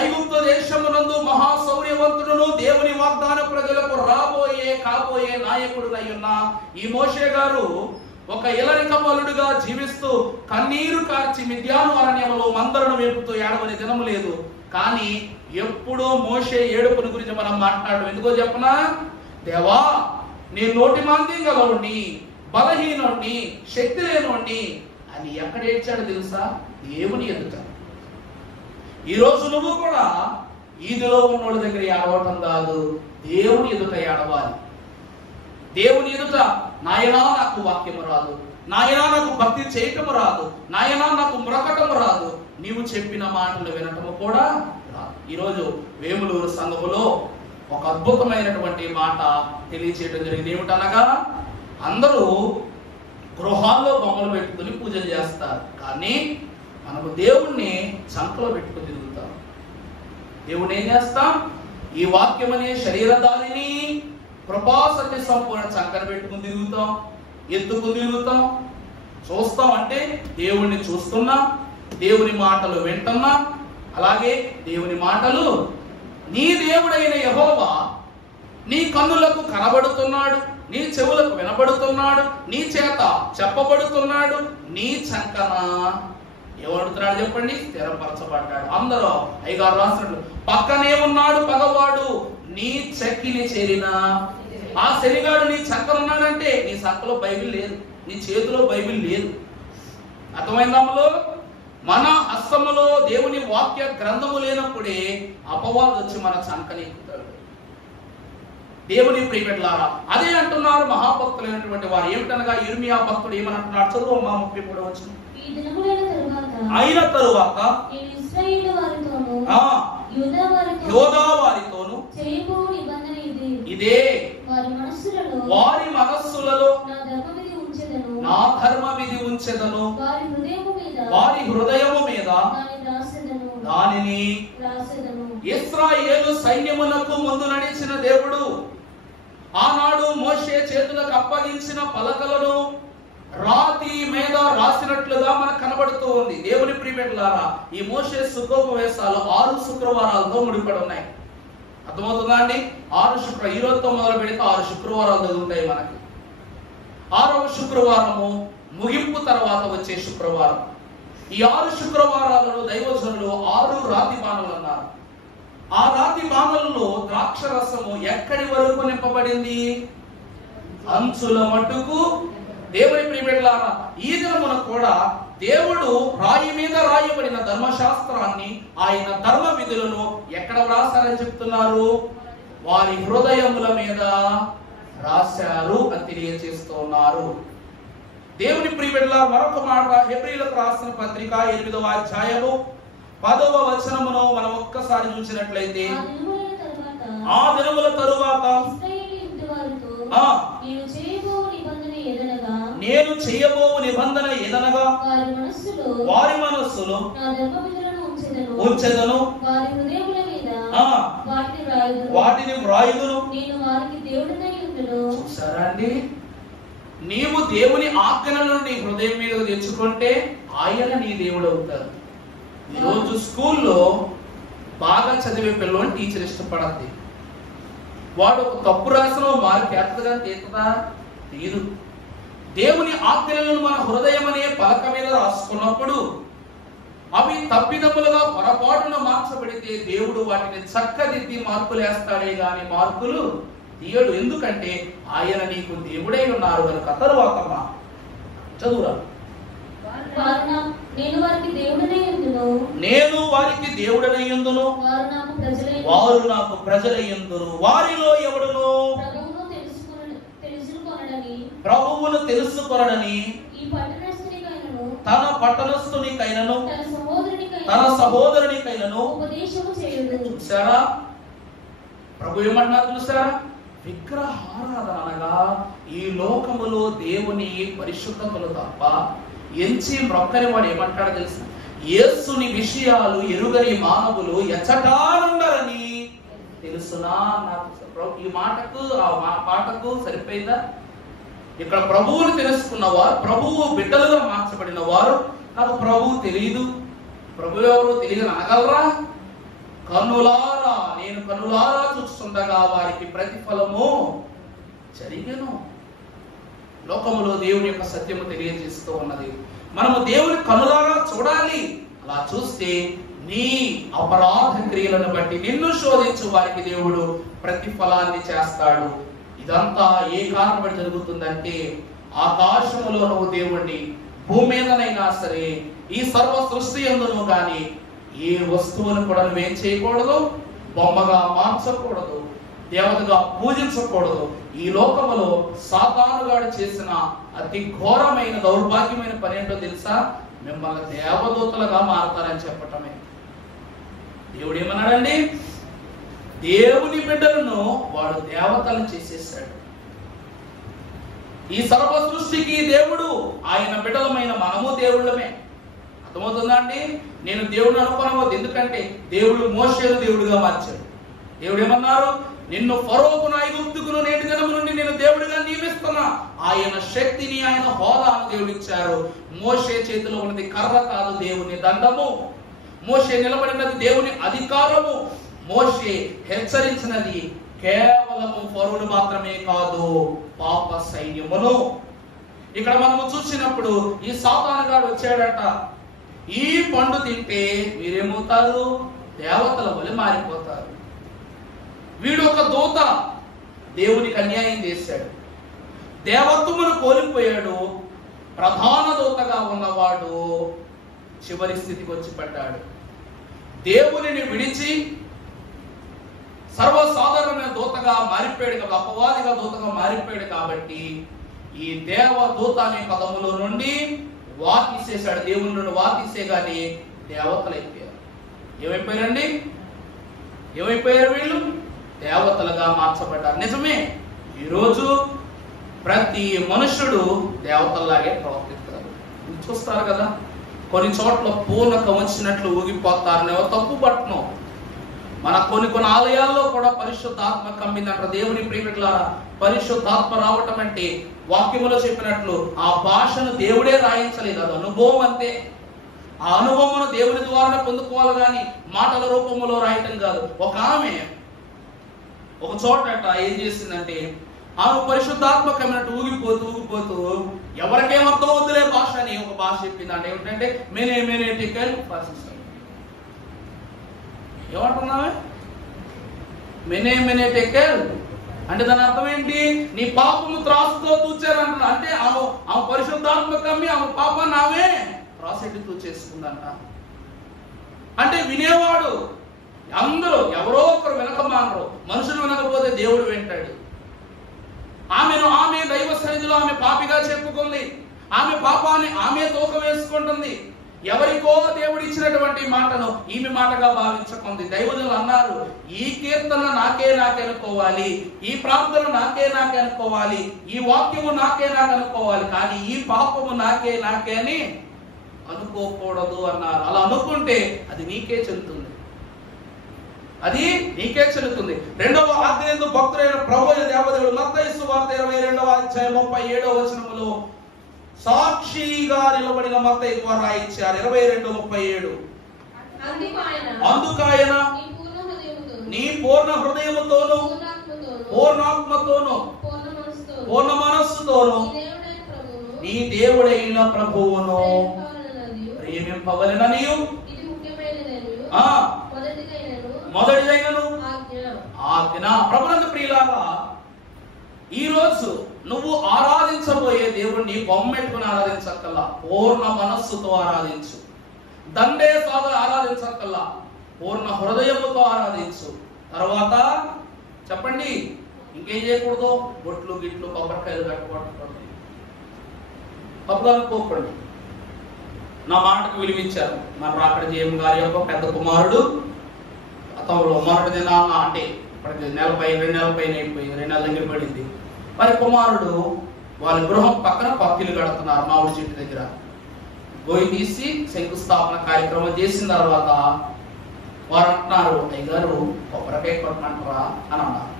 ఐగుప్తు దేశమునందు మహాశౌర్యవంతుడును, దేవుని వాగ్దాన ప్రజలకు కాబోయే నాయకుడునై ఉన్న ఈ మోషే గారు ఒక ఇలరిక బలుడుగా జీవిస్తూ కన్నీరు కార్చి మిద్యాను అరణ్యములో మందలను వేపుతూ ఏడవని దినము లేదు. కానీ ఎప్పుడో మోషే ఏడుపుని గురించి మనం మాట్లాడడం ఎందుకో చెప్పనా? దేవా, నీ నోటి మాంద్యం గలవాణ్ణి, బలహీనుణ్ణి, శక్తి లేనోణ్ణి అని ఎక్కడ ఏడ్చాడు తెలుసా? దేవుని ఎదుట. ఈరోజు నువ్వు కూడా ఈదిలో ఉన్నోళ్ళ దగ్గర ఏడవటం కాదు, దేవుని ఎదుట ఏడవాలి. దేవుని ఎదుట, నాయనా నాకు వాక్యము రాదు, నాయనా నాకు భక్తి చేయటము రాదు, నాయనా నాకు మ్రొకటము రాదు, నీవు చెప్పిన మాటలు వినటము కూడా రాదు. ఈరోజు వేములూరు సంఘములో ఒక అద్భుతమైనటువంటి మాట తెలియచేయడం జరిగింది. ఏమిటనగా, అందరూ గృహాల్లో బొమ్మలు పెట్టుకుని పూజలు చేస్తారు, కానీ మనము దేవుణ్ణి చంకలో పెట్టుకుని తిరుగుతాం. దేవుణ్ణి ఏం చేస్తాం? ఈ వాక్యం అనే శరీరధారిని కృపా సత్య సంపూర్ణ చంకన పెట్టుకుని తిరుగుతాం, ఎత్తుకుని తిరుగుతాం. చూస్తాం అంటే దేవుణ్ణి చూస్తున్నాం, దేవుని మాటలు వింటున్నాం. అలాగే దేవుని మాటలు, నీ దేవుడైన యెహోవా నీ కన్నులకు కనబడుతున్నాడు, నీ చెవులకు వినబడుతున్నాడు, నీ చేత చెప్పబడుతున్నాడు, నీ చంకన ఏమడుతున్నాడు చెప్పండి? స్థిరపరచబడ్డాడు. అందరూ అయ్యగారు రాసినట్లు, పక్కనే ఉన్నాడు పగవాడు నీ చెక్కిని చేరిన. ఆ శనిగాడు నీ చక్కన ఉన్నాడంటే నీ సంకలో బైబిల్ లేదు, నీ చేతిలో బైబిల్ లేదు. అర్థమైందమ్మలో? మన హస్తములో దేవుని వాక్య గ్రంథము లేనప్పుడే అపవాదు వచ్చి మన చంకని ఎక్కుతాడు. దేవుని ప్రియబిడ్డలారా, అదే అంటున్నారు మహాభక్తులైనటువంటి వారు. ఏమిటనగా ఇర్మియా భక్తుడు ఏమనంటున్నాడు? చదువు మా 33వ వచనం. అయిన తరువాత యోధా వారితోను ఇదే వారి మనస్సులలో నా ధర్మ విధి ఉంచెదను, వారి హృదయము మీద దానిని. ఇశ్రాయేలు సైన్యమునకు ముందు నడిచిన దేవుడు ఆనాడు మోషే చేతులకు అప్పగించిన పలకలను రాతి మీద రాసినట్లుగా మనకు కనబడుతూ ఉంది. దేవుని ప్రియబిడ్డలారా, ఈ మోషే సుఖోపవేశాలు 6 శుక్రవారాలతో ముడిపడి ఉన్నాయి. అర్థమవుతుందా అండి? 6 ఈ రోజుతో మొదలు పెడితే 6 శుక్రవారాలు జరుగుతాయి మనకి. 6వ శుక్రవారము ముగింపు తర్వాత వచ్చే శుక్రవారం. ఈ 6 శుక్రవారాలలో దైవజనులు 6 రాతి బాణలు అన్నారు. ఆ రాతి బాణలలో ద్రాక్ష రసము ఎక్కడి వరకు నింపబడింది? అంచుల మట్టుకు. దేవుని ప్రియబిడ్డలారా, ఈ దినమున కూడా దేవుడు రాయి మీద రాయబడిన ధర్మశాస్త్రాన్ని, ఆయన ధర్మ విధులను ఎక్కడ వ్రాసారని చెప్తున్నారు? వారి హృదయముల మీద రాశారు అని తెలియజేస్తున్నారు. దేవుని ప్రియబిడ్డలారా, మరొక మాట హెబ్రీయులకు రాసిన పత్రిక 8వ అధ్యాయము 10వ వచనమును మనం ఒక్కసారి చూసినట్లయితే, ఆ దినముల తరువాత నేను చేయబోవు నిబంధన ఏదనగా వారి మనస్సులో ఉంచెదను, వాటిని వ్రాయుదును. చూసారా అండి? నీవు దేవుని ఆజ్ఞలను నీ హృదయం మీద తెచ్చుకుంటే ఆయన నీ దేవుడు అవుతారు. ఈరోజు స్కూల్లో బాగా చదివే పిల్లలు టీచర్ ఇష్టపడద్ది. వాడు ఒక తప్పు రాసిన మార్పు ఎత్తగా తీస్తుందా? తీరు. దేవుని ఆజ్ఞలను మన హృదయం అనే పలక మీద రాసుకున్నప్పుడు అవి తప్పిదములుగా పొరపాటున మార్చబడితే దేవుడు వాటిని చక్కదిద్ది మార్కులు వేస్తాడే గాని మార్కులు తీయడు. ఎందుకంటే ఆయన నీకు దేవుడై ఉన్నారు కనుక. తరువాత చదువురా, నేను వారికి దేవుడనై యుందును, వారు నాకు ప్రజలై యుందురు. వారిలో ఎవడును ప్రభువును తెలుసుకొనడని తన పట్టణస్థునికైనను తన సహోదరునికైనను చూసారా? ప్రభు ఏమంటున్నారు చూసారా? విగ్రహారాధన అనగా ఈ లోకములో దేవుని పరిశుద్ధతలు తప్ప ఎంచి మొక్కని వాడు ఏమంటాడు తెలుసు? యేసుని విషయాలు ఎరుగని మానవులు ఎచ్చటానుండరని తెలుసునా? ఈ మాటకు ఆ పాటకు సరిపోయిందా? ఇక్కడ ప్రభువును తెలుసుకున్నవారు, ప్రభువు బిడ్డలుగా మార్చబడిన వారు, నాకు ప్రభువు తెలియదు, ప్రభు ఎవరు తెలియదు అనగలరా? కన్నులారా, నేను కన్నులారా చూస్తుండగా వారికి ప్రతిఫలము జరిగెను. లోకములో దేవుని యొక్క సత్యము తెలియజేస్తూ ఉన్నది. మనము దేవుని కనులారా చూడాలి. అలా చూస్తే నీ అపరాధ క్రియలను బట్టి నిన్ను శోధించు వారికి దేవుడు ప్రతిఫలాన్ని చేస్తాడు. ఇదంతా ఏ కారణం బట్టి జరుగుతుందంటే, ఆకాశములో నువ్వు దేవుణ్ణి, భూమి మీదనైనా సరే ఈ సర్వ సృష్టి యందును గాని ఏ వస్తువును కూడా నువ్వేం చేయకూడదు, బొమ్మగా మార్చకూడదు, దేవతగా పూజించకూడదు. ఈ లోకములో సాతానుగాడు చేసిన అతి ఘోరమైన దౌర్భాగ్యమైన పని ఏంటో తెలుసా? మిమ్మల్ని దేవదూతలుగా మారతారని చెప్పటమే. దేవుడు ఏమన్నాడండి? దేవుని బిడ్డలను వాడు దేవతలను చేసేసాడు. ఈ సర్వ సృష్టికి దేవుడు, ఆయన బిడ్డలమైన మనము దేవుళ్ళమే. అర్థమవుతుందా అండి? నేను దేవుడు అనుకోనవద్దు. ఎందుకంటే దేవుడు మోషేను దేవుడిగా మార్చాడు. దేవుడు ఏమన్నారు? నిన్ను ఫరోకును ఐగుప్తుకును నేటి దినం నుండి నేను దేవుడిగా నియమిస్తున్నా. ఆయన శక్తిని, ఆయన హోదాను దేవుడు ఇచ్చారు. మోషే చేతిలో ఉన్నది కర్ర కాదు, దేవుని దండము. మోషే నిలబడినది దేవుని అధికారము. మోషే హెచ్చరించినది కేవలము ఫరోను మాత్రమే కాదు, పాప సైన్యమును. ఇక్కడ మనము చూసినప్పుడు ఈ సాతానుగాడు వచ్చాడట. ఈ పండు తింటే మీరేమవుతారు? దేవతల వలె మారిపోతారు. వీడు ఒక దూత, దేవునికి అన్యాయం చేశాడు, దేవత్వమును కోల్పోయాడు. ప్రధాన దూతగా ఉన్నవాడు చివరి స్థితికి వచ్చి పడ్డాడు. దేవునిని విడిచి సర్వసాధారణమైన దూతగా మారిపోయాడు కదా, అపవాదిగా దూతగా మారిపోయాడు. కాబట్టి ఈ దేవదూత అనే పదములో నుండి వాతీసేశాడు. దేవుని నుండి వాతీసేగానే దేవతలు అయిపోయారు. ఏమైపోయారండి? ఏమైపోయారు వీళ్ళు? దేవతలుగా మార్చబడ్డారు. నిజమే, ఈరోజు ప్రతి మనుషుడు దేవతల్లాగే ప్రవర్తిస్తారు. చూస్తారు కదా, కొన్ని చోట్ల పూర్ణక వచ్చినట్లు ఊగిపోతారు. తప్పు పట్టను. మన కొన్ని ఆలయాల్లో కూడా పరిశుద్ధాత్మ కమ్మిందంటారు. దేవుని ప్రియమిట్లారా, పరిశుద్ధాత్మ రావటం అంటే వాక్యములో చెప్పినట్లు ఆ భాషను దేవుడే రాయించలేదు, అది అనుభవం అంతే. ఆ అనుభవమును దేవుని ద్వారా పొందుకోవాలి కానీ మాటల రూపంలో రాయటం కాదు. ఒక ఆమె ఒక చోట ఏం చేసిందంటే, ఆమె పరిశుద్ధాత్మ కమ్మినట్టు ఊగిపోతూ ఎవరికేమర్థం అవుతులే భాష అని ఒక భాష చెప్పింది. అంటే ఏమిటంటే మెనేటికల్ పర్సన్స్. ఏమంటున్నావే? మెనేటికల్ అంటే దాని అర్థం ఏంటి? నీ పాపము త్రాసుతో తూచారంట. అంటే ఆమె పరిశుద్ధాత్మ కమ్మి ఆమె పాపాన్ని ఆమె త్రాసెట్టి తూచేసుకుందంట. అంటే వినేవాడు అందరూ, ఎవరో ఒకరు వెనక మానరు. మనుషులు వినకపోతే దేవుడు వింటాడు. ఆమె దైవ సన్నిధిలో ఆమె పాపిగా చెప్పుకుంది. ఆమె పాపాన్ని ఆమె తూకం వేసుకుంటుంది. ఎవరికో దేవుడు ఇచ్చినటువంటి మాటను ఈమె మాటగా భావించుకుంది. దైవజనులు అన్నారు, ఈ కీర్తన నాకే అనుకోవాలి, ఈ ప్రార్థన నాకే అనుకోవాలి, ఈ వాక్యము నాకే అనుకోవాలి, కానీ ఈ పాపము నాకే అని అనుకోకూడదు అన్నారు. అలా అనుకుంటే అది నీకే చెల్లుతుంది. అది నీకే చెల్లుతుంది. రెండవ ఆజ్ఞ భక్తుడైన ప్రభువైన దేవదేవుడు మత్తయి సువార్త 22వ అధ్యాయం 37వ వచనములో సాక్షిగా నిలబడిన మత్తయి ద్వారా ఇచ్చారు. 22:37. అందుకాయన నీ పూర్ణ హృదయముతోను, పూర్ణాత్మతోను, పూర్ణ మనస్సుతోను నీ దేవుడైన ప్రభువును ప్రేమింపవలెననియు మొదటిదైనను ఆజ్ఞ. ప్రభునందు ప్రియులారా, ఈ రోజు నువ్వు ఆరాధించబోయే దేవుణ్ణి బొమ్మెట్టుకుని ఆరాధించక్కల్లా, పూర్ణ మనస్సుతో ఆరాధించు. దండే సాధన ఆరాధించక్కల్లా, పూర్ణ హృదయముతో ఆరాధించు. తర్వాత చెప్పండి, ఇంకేం చేయకూడదు? బొట్లు గిట్లు కొబ్బరికాయలు కట్టుకోవడం తప్పుగా అనుకోకండి. నా మాటకు విలువిచ్చారు. మన రాకడ జయం గారి యొక్క పెద్ద కుమారుడు అతను మొదటి దినాన, అంటే ఇప్పటికి 2 నెలల పైన అయిపోయింది, 2 నెలల దగ్గర పడింది. మరి కుమారుడు వాళ్ళ గృహం పక్కన పక్కిలు కడుతున్నారు మామిడి చెట్టు దగ్గర. గోయి తీసి శంకుస్థాపన కార్యక్రమం చేసిన తర్వాత వారు అంటున్నారు, అయ్యగారు కొబ్బరికాయ కొట్టమంటారా అని అన్నారు.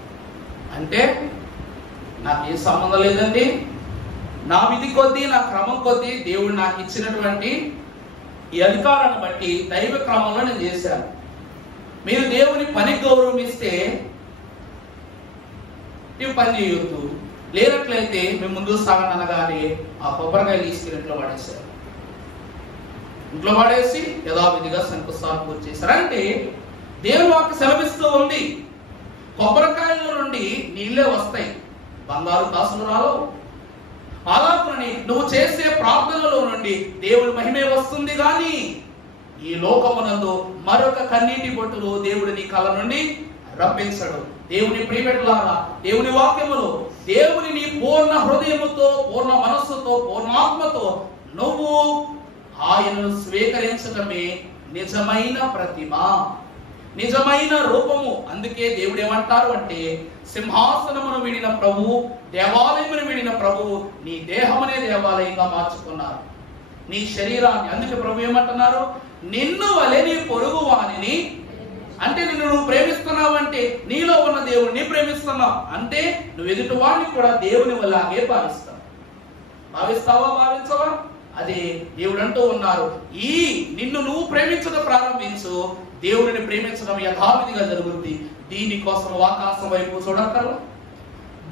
అంటే నాకేం సంబంధం లేదండి, నా విధి కొద్దీ, నా క్రమం కొద్దీ దేవుడు నాకు ఇచ్చినటువంటి ఈ అధికారాన్ని బట్టి దైవ క్రమంలో నేను చేశాను. మీరు దేవుని పని గౌరవం ఇస్తే నువ్వు పని చేయొద్దు, లేనట్లయితే మేము ముందు సాగని అనగానే ఆ కొబ్బరికాయలు తీసుకెళ్ళి ఇంట్లో పడేశారు. ఇంట్లో పడేసి యథావిధిగా శంకుస్థాపన పూర్తి చేశారు. అంటే దేవుని వాక్యం సెలవిస్తూ ఉంది, కొబ్బరికాయల నుండి నీళ్ళే వస్తాయి, బంగారు కాసులు రావు. అలాగని నువ్వు చేసే ప్రార్థనలో నుండి దేవుడి మహిమే వస్తుంది, కానీ ఈ లోకమునందు మరొక కన్నీటి బొట్టులు దేవుడి నీ కళ్ళ నుండి రప్పించడు. దేవుని ప్రియబిడ్డలారా, దేవుని వాక్యములో దేవుని నీ పూర్ణ హృదయముతో, పూర్ణ మనస్సుతో, పూర్ణాత్మతో నువ్వు ఆయనను స్వీకరించడమే నిజమైన ప్రతిమ, నిజమైన రూపము. అందుకే దేవుడు ఏమంటారు అంటే, సింహాసనమును విడిన ప్రభువు, దేవాలయమును విడిన ప్రభువు నీ దేహమునే దేవాలయంగా మార్చుకున్నారు, నీ శరీరాన్ని. అందుకే ప్రభు ఏమంటున్నారు, నిన్ను వలె నీ పొరుగు వానిని. అంటే నిన్ను నువ్వు ప్రేమిస్తున్నావు అంటే నీలో ఉన్న దేవుడిని ప్రేమిస్తున్నావు అంటే నువ్వు ఎదుటి వాడిని కూడా దేవుని వల్లగే భావిస్తావు. భావిస్తావా, భావించవా? అదే దేవుడు అంటూ ఉన్నారు, ఈ నిన్ను నువ్వు ప్రేమించడం ప్రారంభించు, దేవుడిని ప్రేమించడం యథావిధిగా జరుగుతుంది. దీనికోసం ఆకాశం వైపు చూడక్కర్లా,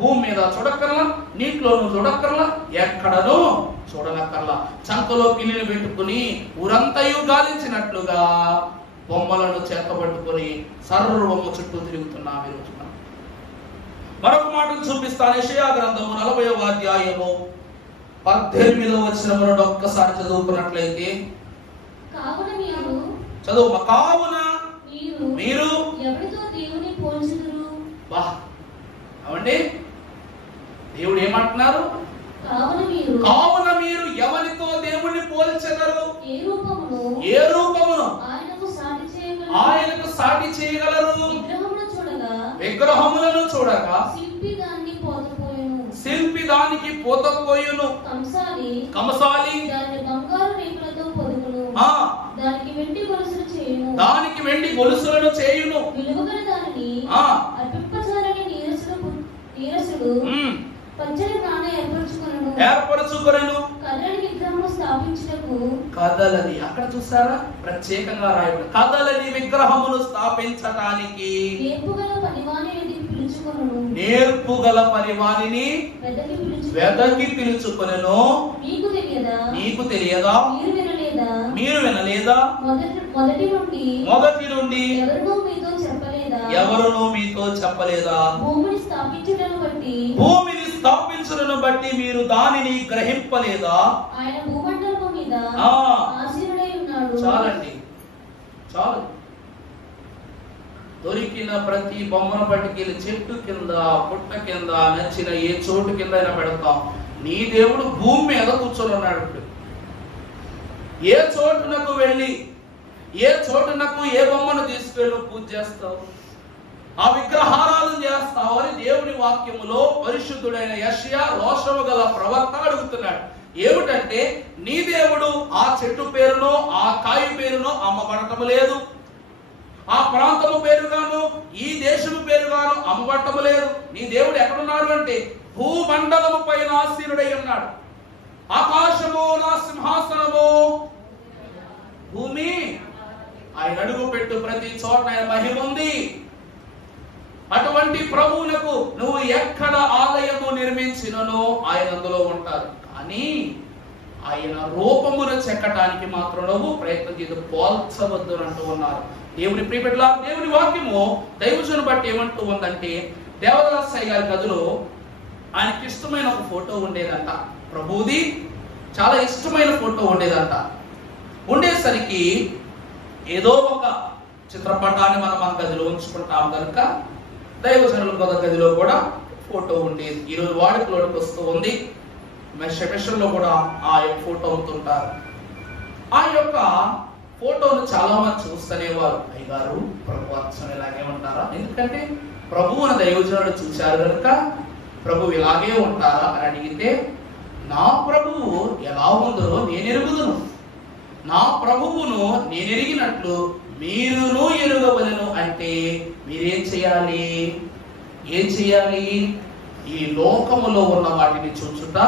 భూమి మీద చూడక్కర్లా, నీటిలోనూ చూడక్కర్లా, ఎక్కడనూ చూడనక్కర్లా. చంకలో పిల్లిని పెట్టుకుని ఊరంతయు గాలించినట్లుగా బొమ్మలను చేతబట్టుకుని సర్వము చుట్టూ తిరుగుతున్నాం ఈ రోజున. మరొక మాటను చూపిస్తాను. యెషయా గ్రంథము 40వ అధ్యాయము 18వ వచనమును ఒక్కసారి చదువుకున్నట్లయితే, చదువు. కావున మీరు ఎవరితో దేవుని పోల్చుదురు? అవండి దేవుడు ఏమంటున్నారు, కావున మీరు ఎవరితో దేవుణ్ణి పోల్చెదరు? ఏ రూపమును ఆయనకు సాటి చేయగలరు? విగ్రహములను చూడగా శిల్పి దానికి పోతపోయును, కంసాలి దానికి వెండి గొలుసులను చేయును. ఏర్పరచుకొనెను. కదలని, అక్కడ చూసారా ప్రత్యేకంగా రాయబడి, కదలని విగ్రహమును స్థాపించటానికి నేర్పుగల పనివానిని వెదకి పిలుచుకొనెను. నీకు తెలియదా? మీరు వినలేదా? మొదటి నుండి ఎవరునూ మీతో చెప్పలేదా? భూమిని స్థాపించుటను బట్టి మీరు దానిని గ్రహింపలేదా? చాలండి, చాలు. దొరికిన ప్రతి బొమ్మను పట్టుకెళ్ళి చెట్టు కింద, పుట్ట కింద, నచ్చిన ఏ చోటు కింద అయినా పెడతాం. నీ దేవుడు భూమి మీద కూర్చొని ఉన్నాడు. ఏ చోటునకు వెళ్ళి, ఏ చోటునకు ఏ బొమ్మను తీసుకెళ్ళి పూజ చేస్తావు, ఆ విగ్రహారాధన చేస్తావు అని దేవుని వాక్యములో పరిశుద్ధుడైన యెషయా రోషము గల ప్రవక్త అడుగుతున్నాడు. ఏమిటంటే, నీ దేవుడు ఆ చెట్టు పేరునో ఆ కాయ పేరునో అమ్మబడటం లేదు, ఆ ప్రాంతము పేరుగాను ఈ దేశము పేరుగాను అమ్మబడటం లేదు. నీ దేవుడు ఎక్కడున్నాడు అంటే భూమండలము పైన ఆసీనుడై ఉన్నాడు. ఆకాశము నా సింహాసనము, భూమి ఆయన అడుగు పెట్టు ప్రతి చోట ఆయన మహిమ ఉంది. అటువంటి ప్రభువులకు నువ్వు ఎక్కడ ఆలయము నిర్మించినను ఆయన అందులో ఉంటారు. కానీ ఆయన రూపమును చెక్కటానికి మాత్రం నువ్వు ప్రయత్నం చేసి పోల్చవద్దు అంటూ ఉన్నారు. దేవుని ప్రియబిడ్డలా, దేవుని వాక్యము దైవజనుని బట్టి ఏమంటూ ఉందంటే, దేవదాసయ్య గారి గదిలో ఆయనకి ఇష్టమైన ఒక ఫోటో ఉండేదంట. ప్రభువుది చాలా ఇష్టమైన ఫోటో ఉండేదంట. ఉండేసరికి ఏదో ఒక చిత్రపటాన్ని మనం మన గదిలో ఉంచుకుంటాం కనుక దైవజనుల గదిలో కూడా ఫోటో ఉండేది. ఈరోజు వాడుకలోకి వస్తూ ఉంది. మెషన్లో కూడా ఆ యొక్క ఫోటో అవుతుంటారు. ఆ యొక్క ఫోటోను చాలా మంది చూస్తనేవారు. అయ్యగారు ప్రభు అచ్చం ఇలాగే ఉంటారా? ఎందుకంటే ప్రభువును దైవజనుడు చూశారు కనుక ప్రభు ఇలాగే ఉంటారా అని అడిగితే, నా ప్రభువు ఎలా ఉందో నేను ఎరుగుదును, నా ప్రభువును నేను ఎరిగినట్లు మీరును ఎరుగవలను. అంటే మీరేం చేయాలి? ఏం చేయాలి? ఈ లోకములో ఉన్న వాటిని చూచుట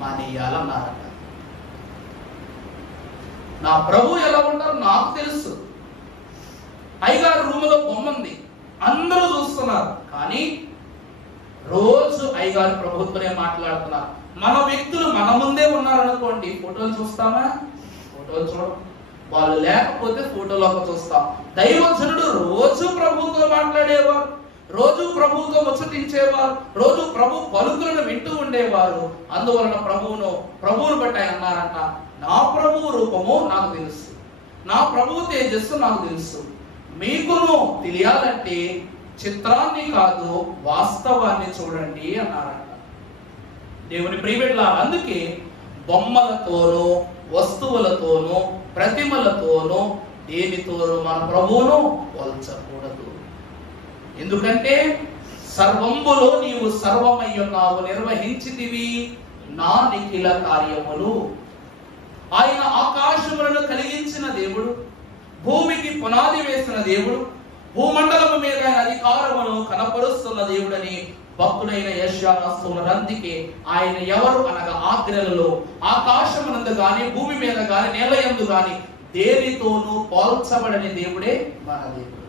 మానేయాలన్నారట. నా ప్రభు ఎలా ఉంటారో నాకు తెలుసు. అయ్యగారు రూములో బొమ్మ ఉంది, అందరూ చూస్తున్నారు. కానీ రోజు అయ్యగారు ప్రభుత్వమే మాట్లాడుతున్నారు. మన వ్యక్తులు మన ముందే ఉన్నారనుకోండి, ఫోటోలు చూస్తామా? ఫోటోలు చూడం. వాళ్ళు లేకపోతే ఫోటోలోకి చూస్తాం. దైవజనుడు రోజు ప్రభుత్వం మాట్లాడేవారు, రోజు ప్రభువుతో ముచ్చటించేవారు, రోజు ప్రభు పలుకులను వింటూ ఉండేవారు. అందువలన ప్రభువును బట్టి ఆయన అన్నారంట, నా ప్రభువు రూపము నాకు తెలుసు, నా ప్రభువు తేజస్సు నాకు తెలుసు. మీకును తెలియాలంటే చిత్రాన్ని కాదు వాస్తవాన్ని చూడండి అన్నారంట. దేవుని ప్రియబిడ్డలారా, అందుకే బొమ్మలతోనూ వస్తువులతోనూ ప్రతిమలతోనూ దేనితోనూ మన ప్రభువును పోల్చకూడదు. ఎందుకంటే సర్వంబులో నీవు సర్వమై ఉన్నావు, నిర్వహించితివి నా నిఖిల కార్యములు. ఆయన ఆకాశములను కలిగించిన దేవుడు, భూమికి పునాది వేసిన దేవుడు, భూమండలము మీద ఆయన అధికారమును కనపరుస్తున్న దేవుడని భక్తుడైన యెషయా రాస్తున్నారు. అందుకే ఆయన ఎవరు అనగా ఆజ్ఞలలో ఆకాశమునందు గాని భూమి మీద గాని నేల యందు గాని దేనితోనూ పోల్చబడని దేవుడే మన దేవుడు.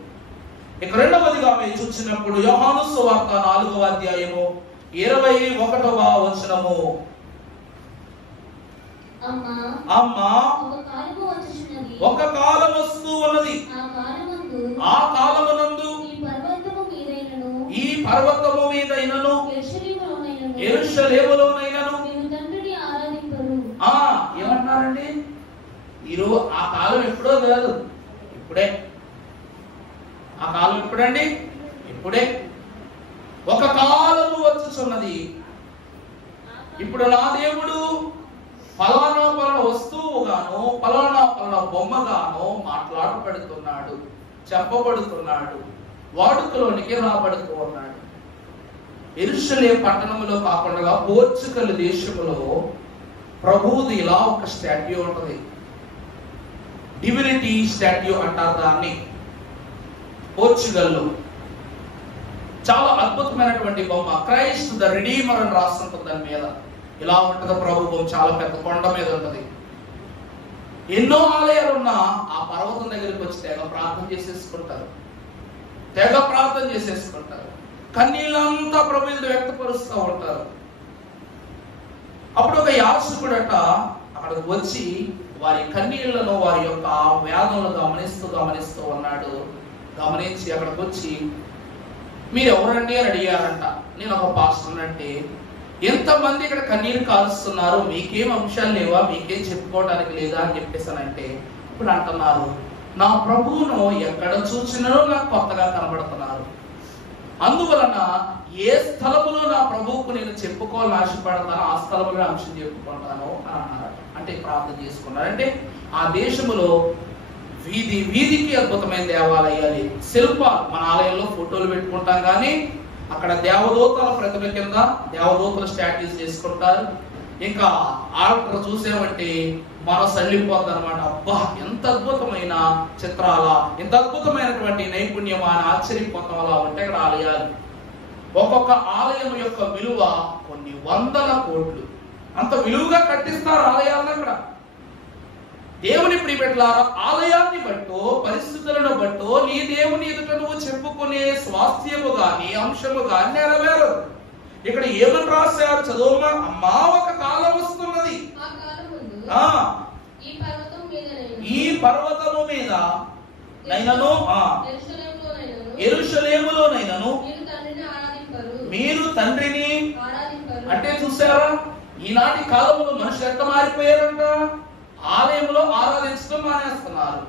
ఇక రెండవదిగా మీరు చూసినప్పుడు యోహాను సువార్త 4వ అధ్యాయము 21వ వచనము. అమ్మా ఒక కాలం వస్తూ ఉన్నది, ఆ కాలమునందు ఈ పర్వతము మీదైనను యెరూషలేములోనైనను ఏమంటున్నారండి? ఈరోజు ఆ కాలం ఎప్పుడో కాదు, ఇప్పుడే. ఆ కాలం ఎప్పుడండి? ఇప్పుడే. ఒక కాలము వచ్చుచున్నది. ఇప్పుడు నా దేవుడు ఫలానా ఫలానా వస్తువుగాను ఫలానా ఫలానా బొమ్మగాను మాట్లాడబడుతున్నాడు, చెప్పబడుతున్నాడు, వాడుకలోనికి రాబడుతూ ఉన్నాడు. యెరూషలేము పట్టణంలో కాకుండా పోర్చుగల్ దేశంలో ప్రభువుది ఇలా ఒక స్టాట్యూ ఉంటది. డివినిటీ స్టాట్యూ అంటారు దాన్ని. పోర్చుగల్లో చాలా అద్భుతమైనటువంటి బొమ్మ, క్రైస్ట్ ద రిడీమర్ అని రాస్తుంటుంది దాని మీద. ఇలా ఉంటది ప్రభు బొమ్మ, చాలా పెద్ద కొండ మీద ఉంటది. ఎన్నో ఆలయాలు ఉన్నా ఆ పర్వతం దగ్గరికి వచ్చి తెగ ప్రార్థన చేసేసుకుంటారు, కన్నీళ్ళంతా ప్రభు మీద వ్యక్తపరుస్తూ ఉంటారు. అప్పుడు ఒక యాజకుడట అక్కడికి వచ్చి వారి కన్నీళ్లను, వారి యొక్క వేదనలు గమనిస్తూ ఉన్నాడు. గమనించి అక్కడికి వచ్చి, మీరు ఎవరండి అని అడిగారంట. నేను ఒక పాస్టర్ అంటే, ఎంతమంది ఇక్కడ కన్నీరు కాలుస్తున్నారు, మీకేం అంశాలు లేవా, మీకేం చెప్పుకోవడానికి లేదా అని చెప్పేసానంటే, ఇప్పుడు అంటున్నారు, నా ప్రభువును ఎక్కడ చూసినారో నాకు కొత్తగా కనబడుతున్నారు. అందువలన ఏ స్థలములో నా ప్రభువుకు నేను చెప్పుకోవాలని ఆశపడతానో ఆ స్థలములో అంశం చెప్పుకుంటాను అని అన్నారు. అంటే ప్రార్థన చేసుకున్నారు. అంటే ఆ దేశములో వీధి వీధికి అద్భుతమైన దేవాలయాలు, శిల్పాలు. మన ఆలయంలో ఫోటోలు పెట్టుకుంటాం కానీ అక్కడ దేవదూతల ప్రతిమ కింద దేవదూతల స్టాట్యూస్ చేసుకుంటారు. ఇంకా ఆల్టర్ చూసామంటే మనం సల్లిపోద్ది అనమాట. అబ్బా, ఎంత అద్భుతమైన చిత్రాల, ఎంత అద్భుతమైనటువంటి నైపుణ్యమా అని ఆశ్చర్యపోతాం. అలా ఉంటే ఇక్కడ ఆలయాలు, ఒక్కొక్క ఆలయం యొక్క విలువ కొన్ని వందల కోట్లు. అంత విలువగా కట్టిస్తారు ఆలయాలను. అక్కడ దేవుని ప్రియబిడ్డలారా, ఆలయాన్ని బట్టో పరిస్థితులను బట్టో నీ దేవుని ఎదుట నువ్వు చెప్పుకునే స్వాస్థ్యము గాని అంశము గాని నెరవేరదు. ఇక్కడ ఏమని రాశారు చదువుమా? అమ్మా ఒక కాలం వస్తున్నది, ఈ పర్వతము మీద నైనను యెరూషలేములోనైనను మీరు తండ్రిని. అంటే చూసారా, ఈనాటి కాలంలో మనుషులు ఎట్లా మారిపోయారంట. ఆలయంలో ఆరాధించడం మానేస్తున్నారు,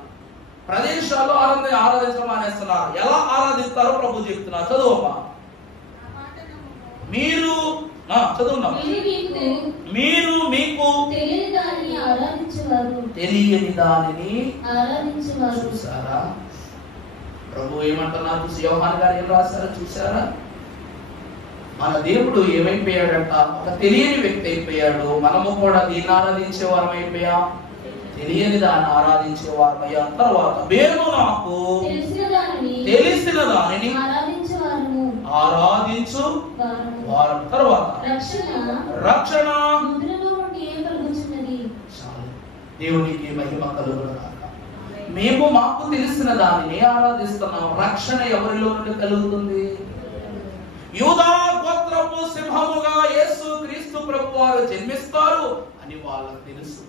ప్రదేశాల్లో ఆరాధించడం మానేస్తున్నారు. ఎలా ఆరాధిస్తారో ప్రభు చెప్తున్నారు. చదువమ్మా. మీరు చదువున్నాం, మీరు మీకు తెలియని దానిని చూసారా. ప్రభు ఏమంటున్నారు చూసి, యోహాను గారు ఏం రాశారో చూసారా. మన దేవుడు ఏమైపోయాడంట, ఒక తెలియని వ్యక్తి అయిపోయాడు. మనము కూడా దీన్ని ఆరాధించే వారం అయిపోయాం, తెలియని దాన్ని ఆరాధించే వారం అయ్యా. తర్వాత మేము నాకు తెలిసిన దానిని ఆరాధించు వారం. తర్వాత రక్షణ. దేవునికి మహిమ కలుగునుగాక. మేము మాకు తెలిసిన దానిని ఆరాధిస్తున్నాం. రక్షణ ఎవరిలో నుండి కలుగుతుంది? యూదా గోత్ర సింహము సింహముగా యేసు క్రీస్తు ప్రభు వారు జన్మిస్తారు అని వాళ్ళకు తెలుసు.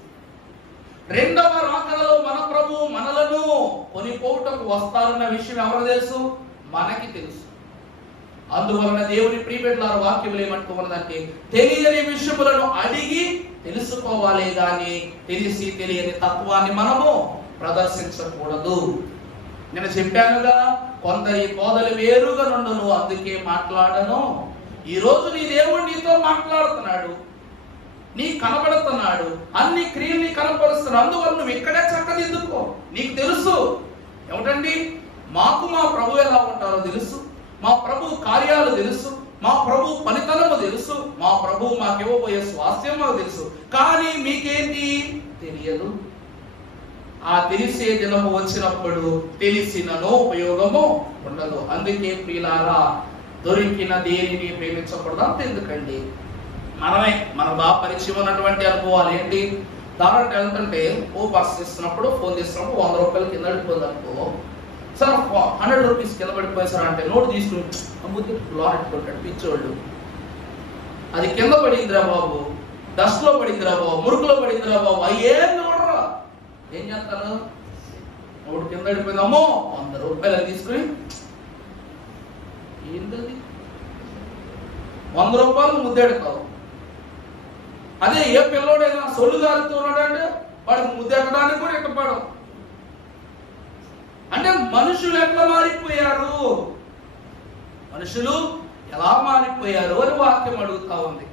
రెండవ రాకడలో మన ప్రభు మనలను కొనిపోవుటకు వస్తారన్న విషయం ఎవరు తెలుసు? మనకి తెలుసు. అందువలన దేవుని ప్రియబిడ్డలారా వాక్యములు ఏమంటున్నదంటే తెలియని విషయములను అడిగి తెలుసుకోవాలి గాని తెలిసి తెలియని తత్వాన్ని మనము ప్రదర్శించకూడదు. నేను చెప్పానుగా, కొందరి బోధలు వేరుగా నుండును, అందుకే మాట్లాడను. ఈ రోజు నీ దేవుడు నీతో మాట్లాడుతున్నాడు, నీ కనబడుతున్నాడు, అన్ని క్రియల్ని కనపరుస్తున్నాడు. అందువల్ల నువ్వు ఇక్కడే చక్కదిద్దుకో. నీకు తెలుసు ఏమిటండి, మాకు మా ప్రభు ఎలా ఉంటారో తెలుసు, మా ప్రభు కార్యాలు తెలుసు, మా ప్రభు పనితనము తెలుసు, మా ప్రభు మాకివ్వబోయే స్వాస్థ్యం మాకు తెలుసు. కానీ మీకేంటి తెలియదు. ఆ తెలిసే దినము వచ్చినప్పుడు తెలిసినను ఉపయోగము ఉండదు. అందుకే ప్రియులారా, దొరికిన దేనిని ప్రేమించకూడదు. అంత ఎందుకండి, మనకు బాగా పరిచయం ఉన్నటువంటి అనుభవాలు ఏంటి? దాంట్లో వెళ్తుంటే బస్ ఇస్తున్నప్పుడు ఫోన్ తీస్తున్నప్పుడు 100 రూపాయలు కింద పడిపోయింది అనుకో, సార్ 100 రూపీస్ కింద పడిపోయి సార్ అంటే నోటు తీసుకుని లారెట్టుకుంటాడు పిచ్చోళ్ళు. అది కింద పడిందిరా బాబు, డస్ట్ లో పడిందిరా బాబు, మురుకులో పడిందిరా బాబు, అయ్యేం చూడరా. ఏం చేస్తాను, నోటు కింద పడిపోయింది, అమ్మో 100 రూపాయలు తీసుకుని ఏంటది 100 రూపాయలు ముద్దెడతావు. అదే ఏ పిల్లోడైనా సొల్లు గారుతూ ఉన్నాడంటే వాడికి ముద్దెట్టడానికి కూడా ఇష్టపడు. అంటే మనుషులు ఎట్లా మారిపోయారు, మనుషులు ఎలా మారిపోయారు అని వాక్యం అడుగుతా ఉంది.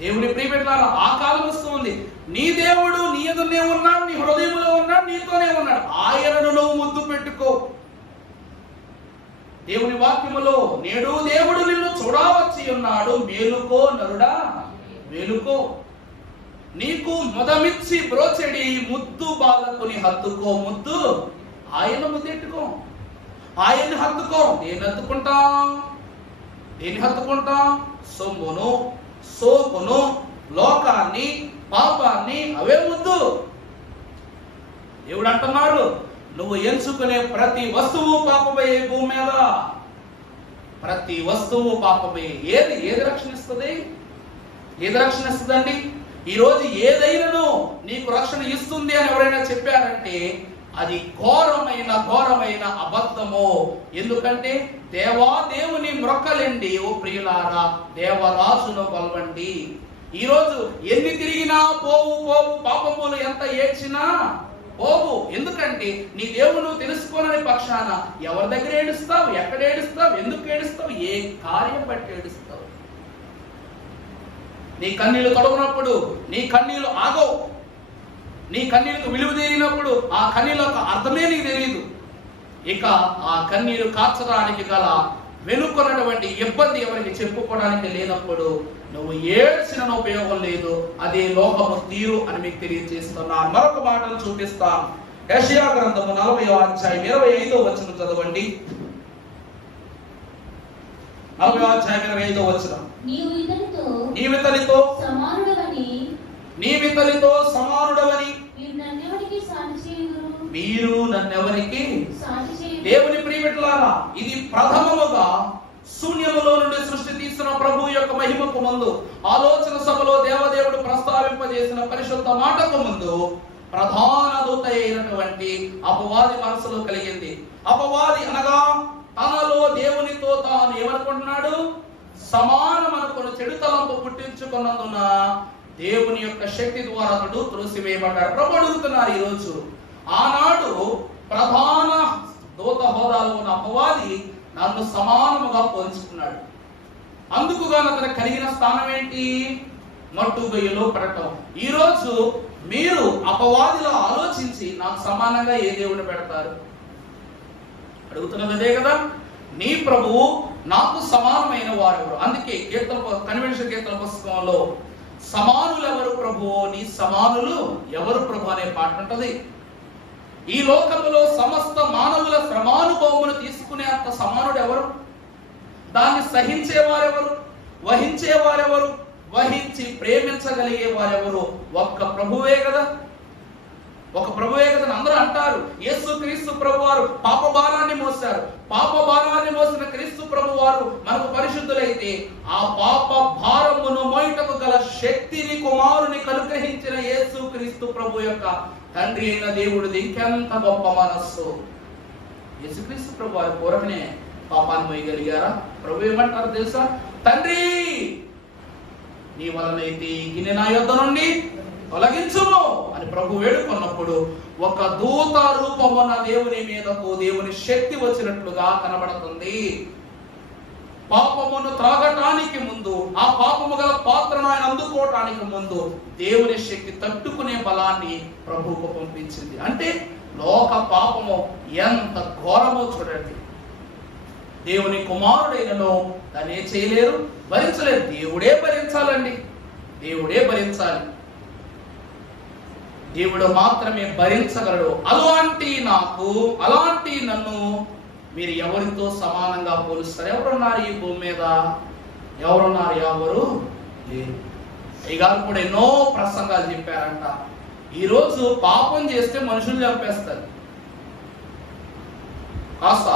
దేవుని ప్రియబిడ్డలారా, ఆ కాలం వస్తుంది. నీ దేవుడు నీ ఎదురునే ఉన్నాడు, నీ హృదయంలో ఉన్నాడు, నీతోనే ఉన్నాడు. ఆయనను నువ్వు ముద్దు పెట్టుకో. దేవుని వాక్యములో నేడు దేవుడు నిన్ను చూడవచ్చి ఉన్నాడు, మేలుకో నరుడా మేలుకో. నీకు మొదమిచ్చి బ్రోచెడి ముద్దు బాలకుని హత్తుకో. ముద్దు ఆయన ముద్దెట్టుకో, ఆయన్ని హత్తుకో. దేన్ని హత్తుకుంటాం? సొమ్మును, సోకును, లోకాన్ని, పాపాన్ని, అవే ముద్దు. దేవుడు అంటున్నాడు, నువ్వు ఎంచుకునే ప్రతి వస్తువు పాపమే. భూమి మీద ప్రతి వస్తువు పాపమే. ఏది రక్షణిస్తుంది? రక్షణిస్తుందండి? ఈరోజు ఏదైనాను నీకు రక్షణ ఇస్తుంది అని ఎవరైనా చెప్పారంటే అది ఘోరమైన అబద్ధము. ఎందుకంటే దేవుని మ్రొక్కలండి ఓ ప్రియులారా, దేవరాజును కొలవండి. ఈరోజు ఎన్ని తిరిగినా పోవు పాపములు ఎంత ఏడ్చినా పోవు. ఎందుకంటే నీ దేవుడు తెలుసుకోనని పక్షాన ఎవరి దగ్గర ఏడుస్తావు, ఎక్కడ ఏడుస్తావు, ఎందుకు ఏడుస్తావు, ఏ కార్యం బట్టి ఏడుస్తావు? నీ కన్నీళ్లు తొడవనప్పుడు నీ కన్నీళ్లు ఆగవు. నీ కన్నీళ్లకు విలువ తెలియనప్పుడు ఆ కన్నీళ్ళ యొక్క అర్థమే నీకు తెలియదు. ఇక ఆ కన్నీరు కార్చడానికి గల వెనుకొన్నటువంటి ఇబ్బంది ఎవరికి చెప్పుకోవడానికి లేనప్పుడు నువ్వు ఏడ్చిన ఉపయోగం లేదు. అదే లోకము తీరు అని మీకు తెలియజేస్తున్నాను. మరొక మాటను చూపిస్తాను. యెషయా గ్రంథము 40వ అధ్యాయం 25వ వచనం చదవండి. 40వ అధ్యాయం 25వ వచనం. నీవితనితో సమానుడవని మీరు నన్నెవరికి. దేవుని ప్రియబిడ్డలారా, ఇది ప్రథమముగా శూన్యములో నుండి సృష్టి తీసిన ప్రభు యొక్క మహిమకు ముందు, ఆలోచన సభలో దేవదేవుడు ప్రస్తావింపజేసిన పరిశుద్ధ మాటకు ముందు ప్రధాన దూత అయినటువంటి అపవాది మనసులో కలిగింది. అపవాది అనగా తనలో దేవునితో తాను ఏమనుకుంటున్నాడు? సమానం అనుకుని చెడు తలంపు పుట్టించుకున్నందున దేవుని యొక్క శక్తి ద్వారా అతడు త్రోసివేయబడ్డాడు. ప్రభు అడుగుతున్నారు ఈరోజు, ఆనాడు ప్రధాన దూత హోదాలో ఉన్న అపవాది నన్ను సమానముగా పోల్చుకున్నాడు. అందుకుగాను అతను కలిగిన స్థానం ఏంటి? మట్టుగొయ్యలో పడటం. ఈరోజు మీరు అపవాదిలో ఆలోచించి నాకు సమానంగా ఏ దేవుని పెడతారు? అడుగుతున్నది అదే కదా. నీ ప్రభువు నాకు సమానమైన వారెవరు? అందుకే కన్వెన్షన్ కీర్తన పుస్తకంలో సమానులు ఎవరు ప్రభు, నీ సమానులు ఎవరు ప్రభు అనే పాట ఉంటది. ఈ లోకములో సమస్త మానవుల శ్రమానుభవమును తీసుకునే అంత సమానుడు ఎవరు? దాన్ని సహించేవారెవరు? వహించేవారెవరు? వహించి ప్రేమించగలిగే వారెవరు? ఒక్క ప్రభువే కదా. అందరూ అంటారు యేసు క్రీస్తు ప్రభు వారు పాప భారాన్ని మోసారు. పాప భారాన్ని మోసిన క్రీస్తు ప్రభు వారు మనకు పరిశుద్ధులైతే ఆ పాప భారమును మోయుటకు గల శక్తిని కుమారుని అనుగ్రహించిన యేసుక్రీస్తు ప్రభు యొక్క తండ్రి అయిన దేవుడిది ఇంకెంత గొప్ప మనస్సు. యేసుక్రీస్తు ప్రభు వారి పూర్వమే పాపాన్ని మోయగలిగారా? ప్రభు ఏమంటారు తెలుసా? తండ్రి, నీ వలనైతే ఈ గిన్నె నా యొద్ద నుండి తొలగించును అని ప్రభు వేడుకున్నప్పుడు ఒక దూత రూపమున్న దేవుని మీదకు దేవుని శక్తి వచ్చినట్లుగా కనబడుతుంది. పాపమును త్రాగటానికి ముందు, ఆ పాపము గల పాత్రను ఆయన అందుకోవటానికి ముందు దేవుని శక్తి తట్టుకునే బలాన్ని ప్రభువుకు పంపించింది. అంటే లోక పాపము ఎంత ఘోరమో చూడండి. దేవుని కుమారుడైనను దాన్ని ఏం చేయలేరు, భరించలేరు. దేవుడే భరించాలండి, దేవుడే భరించాలి. దేవుడు మాత్రమే భరించగలడు. అలాంటి నన్ను మీరు ఎవరితో సమానంగా పోలుస్తారు? ఎవరున్నారు ఈ భూమి మీద? ఎవరున్నారు? ఎవరు లేరు. అయ్యగారు కూడా ఎన్నో ప్రసంగాలు చెప్పారంట. ఈరోజు పాపం చేస్తే మనుషులు చంపేస్తారు. కాస్త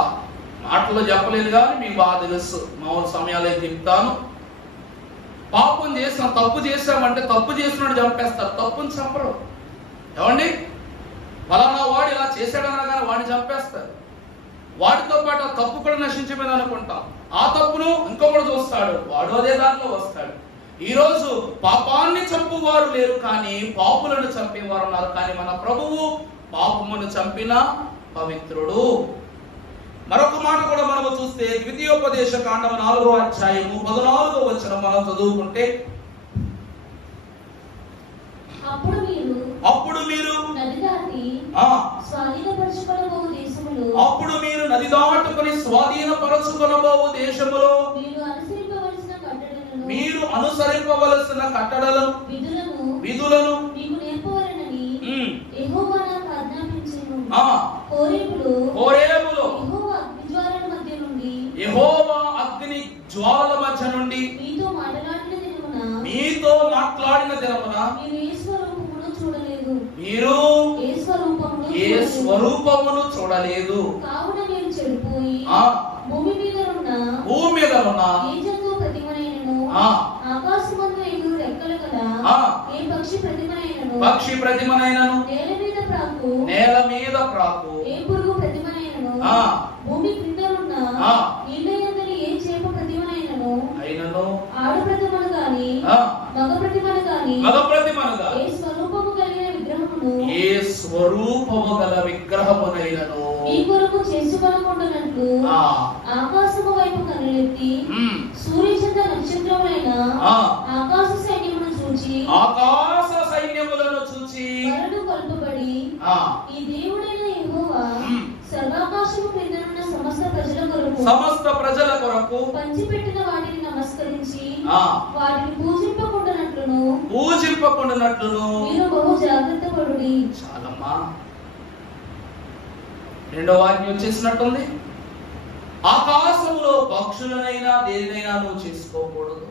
మాటలో చెప్పలేదు కానీ మీకు బాగా తెలుసు, మామూలు సమయాలే చెప్తాను. పాపం చేసిన, తప్పు చేసామంటే తప్పు చేసినట్టు చంపేస్తారు, తప్పుని చంపరు. ఏమండి, ఫలానా వాడు ఇలా చేశాడనగానే వాడిని చంపేస్తారు. వాడితో పాటు ఆ తప్పు కూడా నశించమని అనుకుంటాం. ఆ తప్పును ఇంకొకడు చూస్తాడు, వాడు అదే దాంట్లో వస్తాడు. ఈరోజు పాపాన్ని చంపువారు లేరు కానీ పాపులను చంపేవారు ఉన్నారు. కానీ మన ప్రభువు పాపమును చంపిన పవిత్రుడు. మరొక మాట కూడా మనము చూస్తే ద్వితీయోపదేశ కాండము 4వ అధ్యాయము 14వ వచనం మనం చదువుకుంటే, అప్పుడు మీరు నది దాటుకుని స్వాధీనపరచుకొనబోవు దేశములో మీరు అనుసరింపవలసిన కట్టడలను, విధులను హోరేబులో యెహోవా అగ్ని జ్వాలల మధ్య నుండి మీతో మాట్లాడిన దినమున మీరు ఏ స్వరూపమును చూడలేదు. భూమి మీద ఉన్న పక్షి ప్రతిమనైనను, నేల మీద ప్రాకు, భూమి క్రిందనున్న నీళ్ళయందలి ఏ చేప ప్రతిమనైనను అయినను, ఆడ ప్రతిమను గాని మగ ప్రతిమను గాని ఏ స్వరూపము కలిగిన విగ్రహమును, ఏ స్వరూపము గల విగ్రహమునైనను మీ కొరకు చేసుకొనకుండానట్లు ఆకాశము వైపు కన్నులెత్తి సూర్యచంద్ర నక్షత్రములైన ఆకాశ సైన్యములను చూచి కరడు కలుపబడి ఈ దేవుడైన యెహోవా సర్వాకాశము క్రిందనున్న సమస్త ప్రజల కొరకు పంచిపెట్టిన వాటిని నమస్కరించి వాటిని పూజింపకుండానట్లును మీరు బహు జాగ్రత్త పడుడి. చాలమ్మా, రెండో వాక్యం వచ్చేసినట్టుంది. ఆకాశంలో పక్షులనైనా దేనినైనా నువ్వు చేసుకోకూడదు.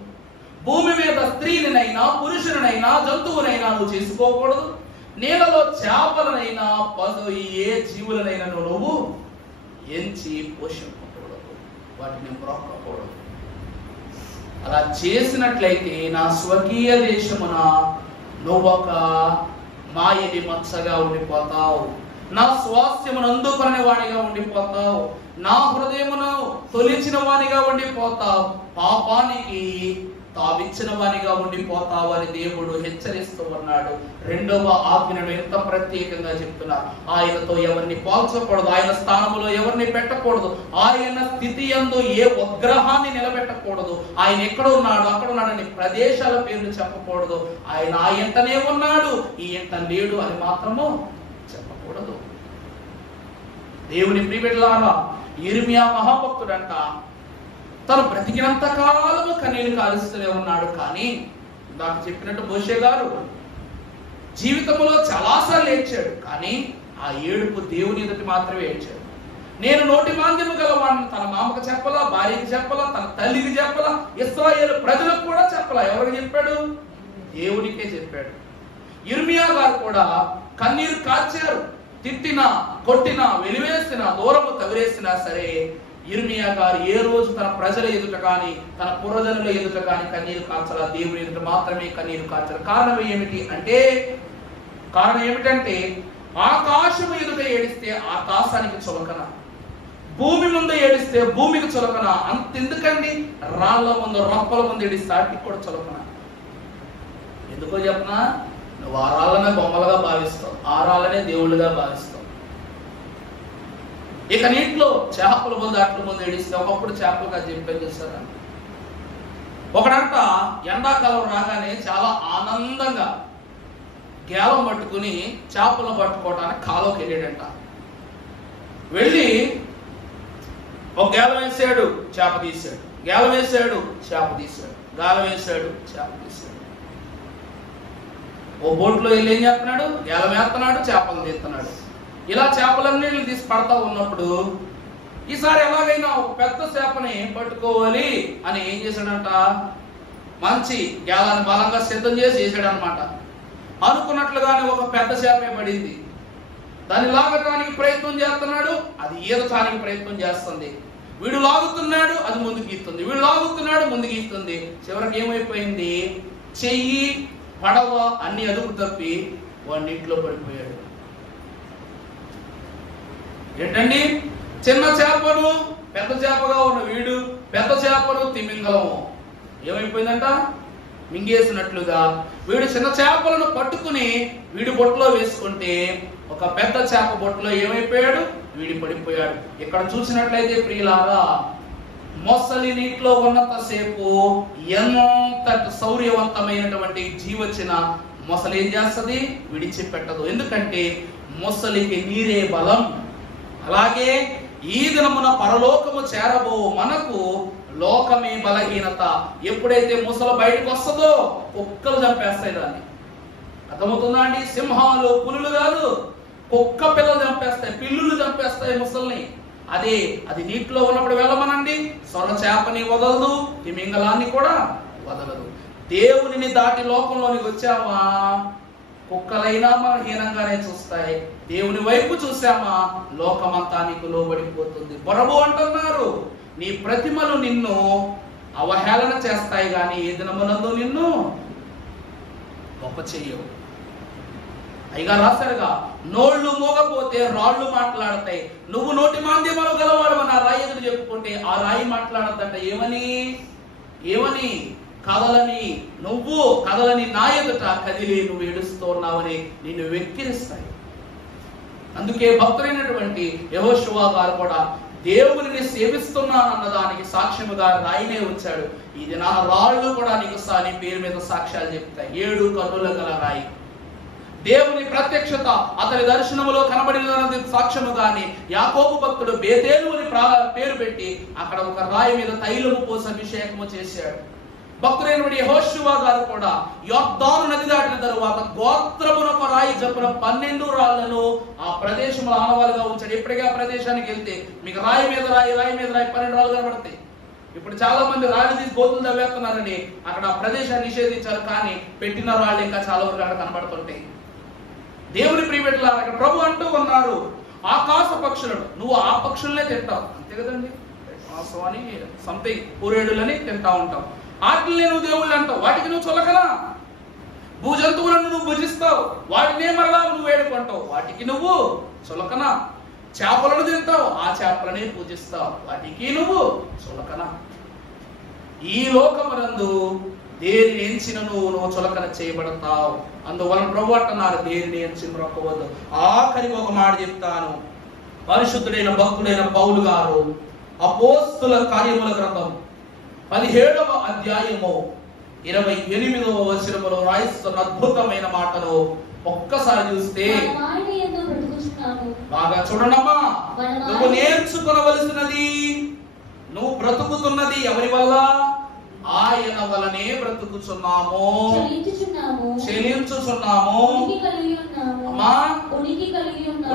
భూమి మీద స్త్రీలనైనా పురుషులనైనా జంతువునైనా నువ్వు చేసుకోకూడదు. నీళ్ళలో చేపలనైనా ఏ జీవులనైనా నువ్వు ఎంచి పోషింపకూడదు, వాటిని మ్రొక్కకూడదు. అలా చేసినట్లయితే నా స్వకీయ దేశమున నువ్వొక మాయని మచ్చగా ఉండిపోతావు, నా స్వాస్థ్యమును అందుకునే వాడిగా ఉండిపోతావు, నా హృదయమును తొలిచిన వానిగా ఉండిపోతావు, పాపానికి తావిచ్చిన వానిగా ఉండిపోతావు అని దేవుడు హెచ్చరిస్తూ ఉన్నాడు. రెండవ ఆజ్ఞను ఎంత ప్రత్యేకంగా చెప్తున్నారు. ఆయనతో ఎవరిని పోల్చకూడదు, ఆయన స్థానంలో ఎవరిని పెట్టకూడదు, ఆయన స్థితి యందు ఏ ఉగ్రహాన్ని నిలబెట్టకూడదు. ఆయన ఎక్కడ ఉన్నాడు అక్కడ ఉన్నాడని ప్రదేశాల పేర్లు చెప్పకూడదు. ఆయన ఆ ఎంటనే ఉన్నాడు, ఈ ఎంట లేడు అని మాత్రము చెప్పకూడదు. దేవుని ప్రియబిడ్డలారా, యిర్మీయా మహాభక్తుడంట తను బ్రతికినంత కాలము కన్నీళ్లు కాలుస్తూనే ఉన్నాడు. కానీ నాకు చెప్పినట్టు మోషే గారు జీవితంలో చాలాసార్లు ఏడ్చాడు, కానీ ఆ ఏడుపు దేవుని ఎదుటి మాత్రమే ఏడ్చాడు. నేను నోటి మాంద్యము గలవాడిని తన మామకు చెప్పలా, భార్యకి చెప్పలా, తన తల్లికి చెప్పలా, ఇశ్రాయేలు ప్రజలకు కూడా చెప్పలా. ఎవరికి చెప్పాడు? దేవునికే చెప్పాడు. యిర్మీయా గారు కూడా కన్నీరు కార్చారు. తిట్టినా, కొట్టినా, వెలివేసినా, దూరము తగిలేసినా సరే యిర్మీయా గారు ఏ రోజు తన ప్రజల ఎదుట కానీ తన పురజనుల ఎదుట కానీ కన్నీరు కార్చాల, దేవుని ఎదుట మాత్రమే కన్నీరు కార్చాలి. కారణం ఏమిటంటే ఆకాశము ఎదుట ఏడిస్తే ఆకాశానికి చులకన, భూమి ముందు ఏడిస్తే భూమికి చులకన. అంతెందుకండి, రాళ్ల ముందు రొప్పల ముందు ఏడిస్తే వాటికి కూడా చులకన. ఎందుకో చెప్పనా, నువ్వు ఆ రాళ్ళనే బొమ్మలుగా భావిస్తావు, ఆ రాళ్ళనే దేవుళ్ళుగా భావిస్తావు. ఇక నీటిలో చేపల ముందు అట్ల ముందు ఏడిస్తే ఒకప్పుడు చేపలుగా చెప్పాను చూసారా. ఒకడంట ఎండాకాలం రాగానే చాలా ఆనందంగా గేలం పట్టుకుని చేపలను పట్టుకోవడానికి కాలువకి వెళ్ళాడంట. వెళ్ళి ఒక గేలం వేసాడు, చేప తీశాడు, గేలం వేసాడు, చేప తీశాడు, గాలం వేసాడు, చేప తీశాడు. ఓ బోట్లో వెళ్ళి ఏం చేస్తున్నాడు, గేలం వేస్తున్నాడు, చేపలు తీస్తున్నాడు. ఇలా చేపలన్నీ తీసి పడతా ఉన్నప్పుడు ఈసారి ఎలాగైనా ఒక పెద్ద చేపని పట్టుకోవాలి అని ఏం చేశాడంట, మంచి గేలాన్ని బలంగా సిద్ధం చేసి వేసాడు అనమాట. అనుకున్నట్లుగానే ఒక పెద్ద చేపే పడింది. దాన్ని లాగటానికి ప్రయత్నం చేస్తున్నాడు, అది ఈదటానికి ప్రయత్నం చేస్తుంది. వీడు లాగుతున్నాడు, అది ముందుకు ఈస్తుంది, వీడు లాగుతున్నాడు, ముందుకు ఈస్తుంది. చివరికి ఏమైపోయింది, చెయ్యి పడవ అన్ని అదుపు తప్పి వాడి నీటిలో పడిపోయాడు. ఏంటండి, చిన్న చేపను పెద్ద చేపగా ఉన్న వీడు, పెద్ద చేపను తిమింగలము ఏమైపోయిందంట, మింగేసినట్లుగా వీడు చిన్న చేపలను పట్టుకుని వీడి బొట్టులో వేసుకుంటే ఒక పెద్ద చేప బొట్టులో ఏమైపోయాడు, వీడి పడిపోయాడు. ఇక్కడ చూసినట్లయితే ప్రియులారా, మొసలి నీటిలో ఉన్నంతసేపు ఎంతటి శౌర్యవంతమైనటువంటి జీవచిన మొసలి ఏం చేస్తుంది, విడిచిపెట్టదు. ఎందుకంటే మొసలికి నీరే బలం. అలాగే ఈ దినమున పరలోకము చేరబో మనకు లోకమే బలహీనత. ఎప్పుడైతే ముసలి బయటకు వస్తుందో కుక్కలు చంపేస్తాయి దాన్ని. అర్థమవుతుందా అండి? సింహాలు పులులు కాదు, కుక్క పిల్లలు చంపేస్తాయి, పిల్లులు చంపేస్తాయి ముసల్ని. అది నీటిలో ఉన్నప్పుడు వెళ్ళమనండి, సొర చేపని వదలదు, తిమింగలాన్ని కూడా వదలదు. దేవునిని దాటి లోకంలోనికి వచ్చామా, కుక్కలైనా మన హీనంగానే చూస్తాయి. దేవుని వైపు చూసామా, లోకమంతా నీకు లోబడిపోతుంది. ప్రభు అంటున్నారు, నీ ప్రతిమలు నిన్ను అవహేళన చేస్తాయి గాని ఏ దినమునందు నిన్ను గొప్ప చెయ్యవు. అయిగా రాశారుగా, నోళ్లు మోగపోతే రాళ్లు మాట్లాడతాయి. నువ్వు నోటి మాంద్యములు గలవాడు అని ఆ రాయి ఎదురు చెప్పుకుంటే ఆ రాయి మాట్లాడద్దంట. ఏమని కదలని నా ఎదుట కదిలి నువ్వు ఏడుస్తున్నావని నిన్ను వెక్కిరిస్తాయి. అందుకే భక్తులైనటువంటి యెహోషువ గారు కూడా దేవుని సేవిస్తున్నానన్న దానికి సాక్ష్యముగా రాయినే వచ్చాడు. ఇది నా రాళ్ళు కూడా నీకు నీ పేరు మీద సాక్ష్యాలు చెప్తాయి. 7 కన్నుల గల రాయి. దేవుని ప్రత్యక్షత అతని దర్శనములో కనబడిన సాక్ష్యము గాని యాకోబు భక్తుడు బేతేలు అని పేరు పెట్టి అక్కడ ఒక రాయి మీద తైలము పోసి అభిషేకము చేశాడు. భక్తులైనటువంటి యెహోషువ గారు కూడా యొర్దాను నది దాటిన తరువాత గోత్రమునొక రాయి చొప్పున 12 రాళ్లను ఆ ప్రదేశంలో ఆనవాలుగా ఉంచాడు. ఎప్పటికీ ఆ ప్రదేశానికి వెళ్తే మీకు రాయి మీద రాయి 12 రాళ్ళు కనబడతాయి. ఇప్పుడు చాలా మంది రాళ్ళు తీసి గోతులు తవ్వేస్తున్నారని అక్కడ ఆ ప్రదేశాన్ని నిషేధించారు, కానీ పెట్టిన రాళ్ళు ఇంకా చాలా వరకు అక్కడ కనబడుతుంటాయి. దేవుని ప్రియబిడ్డలారా, అక్కడ ప్రభు అంటూ ఉన్నారు, ఆకాశ పక్షులను నువ్వు ఆ పక్షులనే తింటావు, అంతే కదండి, అని సంథింగ్ పూరేడులని తింటా ఉంటావు. వాటిని నువ్వు దేవుళ్ళు అంటావు, వాటికి నువ్వు చులకనా. భూజంతువులను నువ్వు భుజిస్తావు, వాటినే మరలా నువ్వు వేడుకుంటావు, వాటికి నువ్వు చులకనా. చేపలను తింటావు, ఆ చేపలనే పూజిస్తావు, వాటికి నువ్వు చులకనా. ఈ లోకమునందు దేనిని ఎంచిన నువ్వు చులకన చేయబడతావు. అందువలన ప్రభు అంటున్నారు, దేనిని ఎంచి మొక్కవద్దు. ఆఖరికి ఒక మాట చెప్తాను. పరిశుద్ధుడైన భక్తుడైన పౌలు గారు అపోస్తుల కార్యముల గ్రంథం 17వ అధ్యాయము 28వ వచనములో రాయిస్తున్న అద్భుతమైన మాటను ఒక్కసారి చూస్తే, బాగా చూడండమ్మా, నువ్వు నేర్చుకోవలసినది, నువ్వు బ్రతుకుతున్నది ఎవరి వల్ల? ఆయన వలనే బ్రతుకుచున్నాము, చెలించుచున్నాము,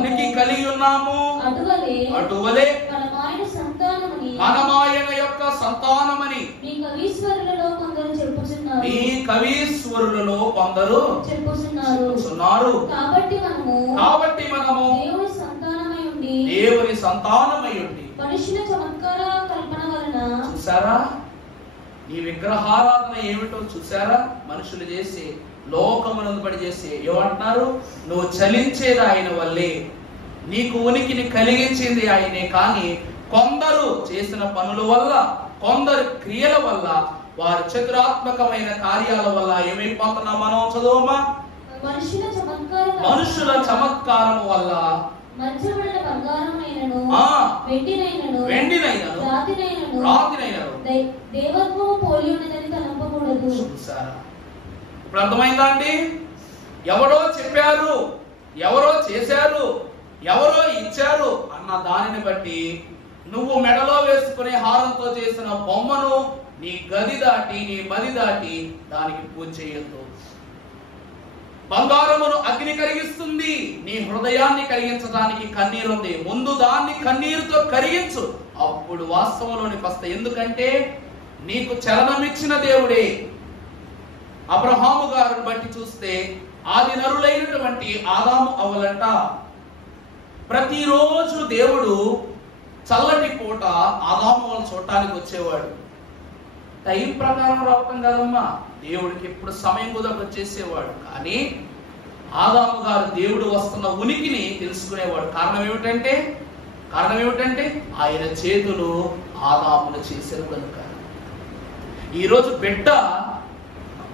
ఉనికి కలిగి ఉన్నాము. అటువలే మనమాయన యొక్క సంతానమని మీ కవీశ్వరులలో కొందరు చెప్పుచున్నారు. కాబట్టి మనము మనుషుల చమత్కార కల్పన వలన. చూసారా, ఈ విగ్రహారాధన ఏమిటో చూసారా? మనుషులు చేసే, లోకమునందు పడి చేసే ఏమంటున్నారు? నువ్వు చలించేది ఆయన వల్లే, నీకు ఉనికిని కలిగించింది ఆయనే. కానీ కొందరు చేసిన పనుల వల్ల, కొందరు క్రియల వల్ల, వారి చతురాత్మకమైన కార్యాల వల్ల ఏమైపోతున్నాం మనం? చదువుమా. మనుషుల చమత్కారం వల్ల వెండినైనను రాతినైనను దేవత్వము పోలి ఉన్నదని తలంపకూడదు. చూసారా, ఇప్పుడు అర్థమైందా అండి? ఎవరో చెప్పారు, ఎవరో చేశారు, ఎవరో ఇచ్చారు అన్న దానిని బట్టి నువ్వు మెడలో వేసుకునే హారంతో చేసిన బొమ్మను నీ గది దాటి, నీ మది దాటి దానికి పూజ చేయొద్దు. బంగారమును అగ్ని కరిగిస్తుంది, నీ హృదయాన్ని కరిగించడానికి కన్నీరు ఉంది. ముందు దాన్ని కన్నీరుతో కరిగించు, అప్పుడు వాస్తవంలోనికి వస్తాయి. ఎందుకంటే నీకు చలనమిచ్చిన దేవుడే. అబ్రహాము గారిని బట్టి చూస్తే ఆది నరులైనటువంటి ఆదాము అవ్వలంట ప్రతిరోజు దేవుడు చల్లటి పూట ఆదాము వాళ్ళని చూడటానికి వచ్చేవాడు. టైం ప్రకారం రావటం కాదమ్మా, దేవుడికి ఎప్పుడు సమయం కుదరక వచ్చేసేవాడు. కానీ ఆదాము గారు దేవుడు వస్తున్న ఉనికిని తెలుసుకునేవాడు. కారణం ఏమిటంటే ఆయన చేతులు ఆదామును చేసిన కనుక. ఈరోజు బిడ్డ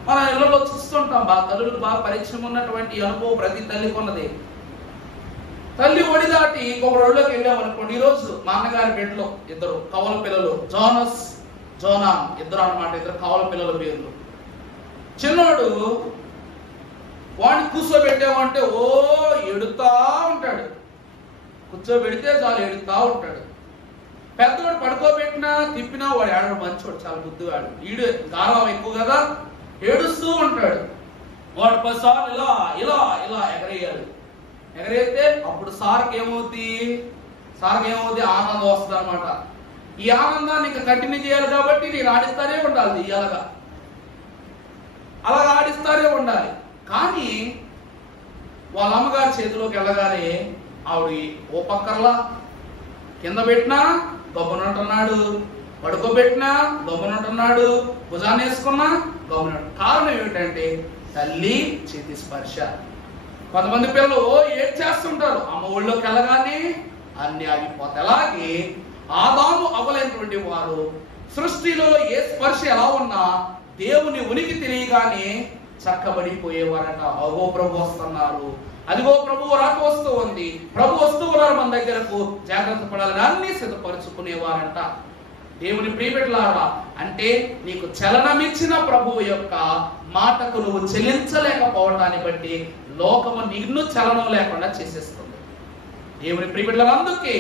మన ఇళ్లలో చూస్తుంటాం, తల్లులకు బాగా పరిచయం ఉన్నటువంటి అనుభవం ప్రతి తల్లికి ఉన్నది. తల్లి ఒడి దాటి ఇంకొక రోజులోకి వెళ్ళామనుకోండి. ఈరోజు మా అన్నగారి బిడ్డలో ఇద్దరు కవల పిల్లలు, జోనస్ జోనాన్, ఇద్దరు అన్నమాట, ఇద్దరు కవల పిల్లల పేర్లు. చిన్నోడు వాడిని కూర్చోబెట్టామంటే ఓ ఎడుతా ఉంటాడు, కూర్చోబెడితే చాలు ఎడుతా ఉంటాడు. పెద్దవాడు పడుకోబెట్టినా తిప్పినా వాడు ఏడడు, మంచివాడు, చాలా బుద్ధివాడు. ఈడు గారం ఎక్కువ కదా, ఏడుస్తూ ఉంటాడు. వాడు 10 సార్లు ఇలా ఇలా ఇలా ఎగరేయాడు. ఎగరేస్తే అప్పుడు సార్కి ఏమవుతుంది? ఆనందం వస్తుంది అనమాట. ఈ ఆనందాన్ని ఇంకా కంటిన్యూ చేయాలి కాబట్టి నేను ఆడిస్తానే ఉండాలి, ఇలాగా అలాగా ఆడిస్తానే ఉండాలి. కానీ వాళ్ళ అమ్మగారి చేతిలోకి వెళ్ళగానే ఆవిడ ఓ పక్కర్లా, కింద పెట్టినా గొప్పనంటున్నాడు, పడుకోబెట్టినా గొప్పనంటున్నాడు, భుజాన్ని వేసుకున్నా గొప్పనంటు. కారణం ఏమిటంటే తల్లి చేతి స్పర్శ. కొంతమంది పిల్లలు ఏం చేస్తుంటారు, అమ్మ ఒళ్ళోకి వెళ్ళగానే అన్ని ఆగిపోతాయి. అలాగే ఆదాము అవ్వలేనటువంటి వారు సృష్టిలో ఏ స్పర్శ ఎలా ఉన్నా దేవుని ఉనికి తెలియగానే చక్కబడిపోయేవారట. అగో ప్రభు వస్తున్నారు, అదిగో ప్రభు రాక వస్తూ ఉంది, ప్రభు వస్తూ ఉన్నారు మన దగ్గరకు, జాగ్రత్త పడాలని అన్ని సిద్ధపరుచుకునేవారంట. దేవుని ప్రియబిడ్డలారా, అంటే నీకు చలనమిచ్చిన ప్రభువు యొక్క మాటకు నువ్వు చెల్లించలేకపోవటాన్ని బట్టి లోకము నిన్ను చలనం లేకుండా చేసేస్తుంది. దేవుని ప్రియబిడ్డలారా, అందుకే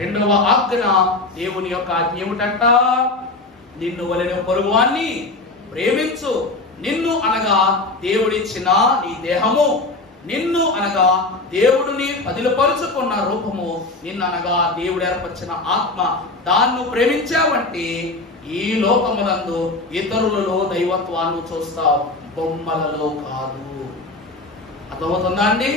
2వ ఆజ్ఞ దేవుని యొక్క ఆజ్ఞ ఏమిటంట? నిన్ను వలెను పొరుగువాన్ని ప్రేమించు. నిన్ను అనగా దేవుడిచ్చిన నీ దేహము, నిన్ను అనగా దేవుడిని పదిలపరుచుకున్న రూపము, నిన్ను అనగా దేవుడు ఏర్పరిచిన ఆత్మ, దాన్ని ప్రేమించావంటే ఈ లోకమునందు ఇతరులలో దైవత్వాన్ని చూస్తావు, బొమ్మలలో కాదు. అర్థమవుతుందా అండి?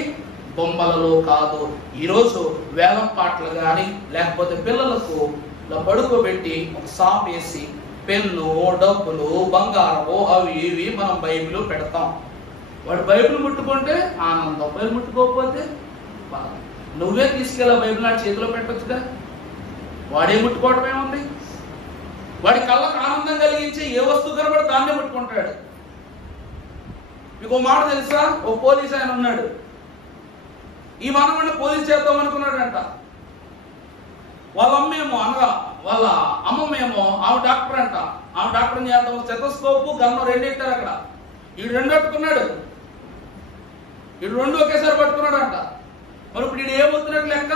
బొమ్మలలో కాదు. ఈరోజు వేలం పాటలు కానీ లేకపోతే పిల్లలకు పడుకోబెట్టి ఒక సాప్ వేసి పెన్ను, డబ్బులు, బంగారము అవి ఇవి మనం బైబిల్ పెడతాం. వాడు బైబిల్ ముట్టుకుంటే ఆనందం, బైబిల్ ముట్టుకోకపోతే బాధ. నువ్వే తీసుకెళ్ళా బైబిల్ నా చేతిలో పెట్టొచ్చుగా. వాడే ముట్టుకోవటం ఏముంది? వాడి కళ్ళకు ఆనందం కలిగించే ఏ వస్తువు కనబడి దాన్నే ముట్టుకుంటాడు. మీకు మాట తెలుసా? ఓ పోలీస్ ఆయన ఉన్నాడు, ఈ మనవాడిని పోలీస్ చేద్దాం అనుకున్నాడంట. వాళ్ళ అమ్మేమో అనగా వాళ్ళ అమ్మమ్మేమో ఆమె డాక్టర్ అంట, ఆమె డాక్టర్ చేద్దాం, స్టెథోస్కోపు గన్ను 2 పెట్టారు అక్కడ. ఈడు 2 పట్టుకున్నాడు, ఈడు 2 ఒకేసారి పట్టుకున్నాడు అంట. మరి ఇప్పుడు ఈడు ఏమవుతున్నట్లు లెక్క?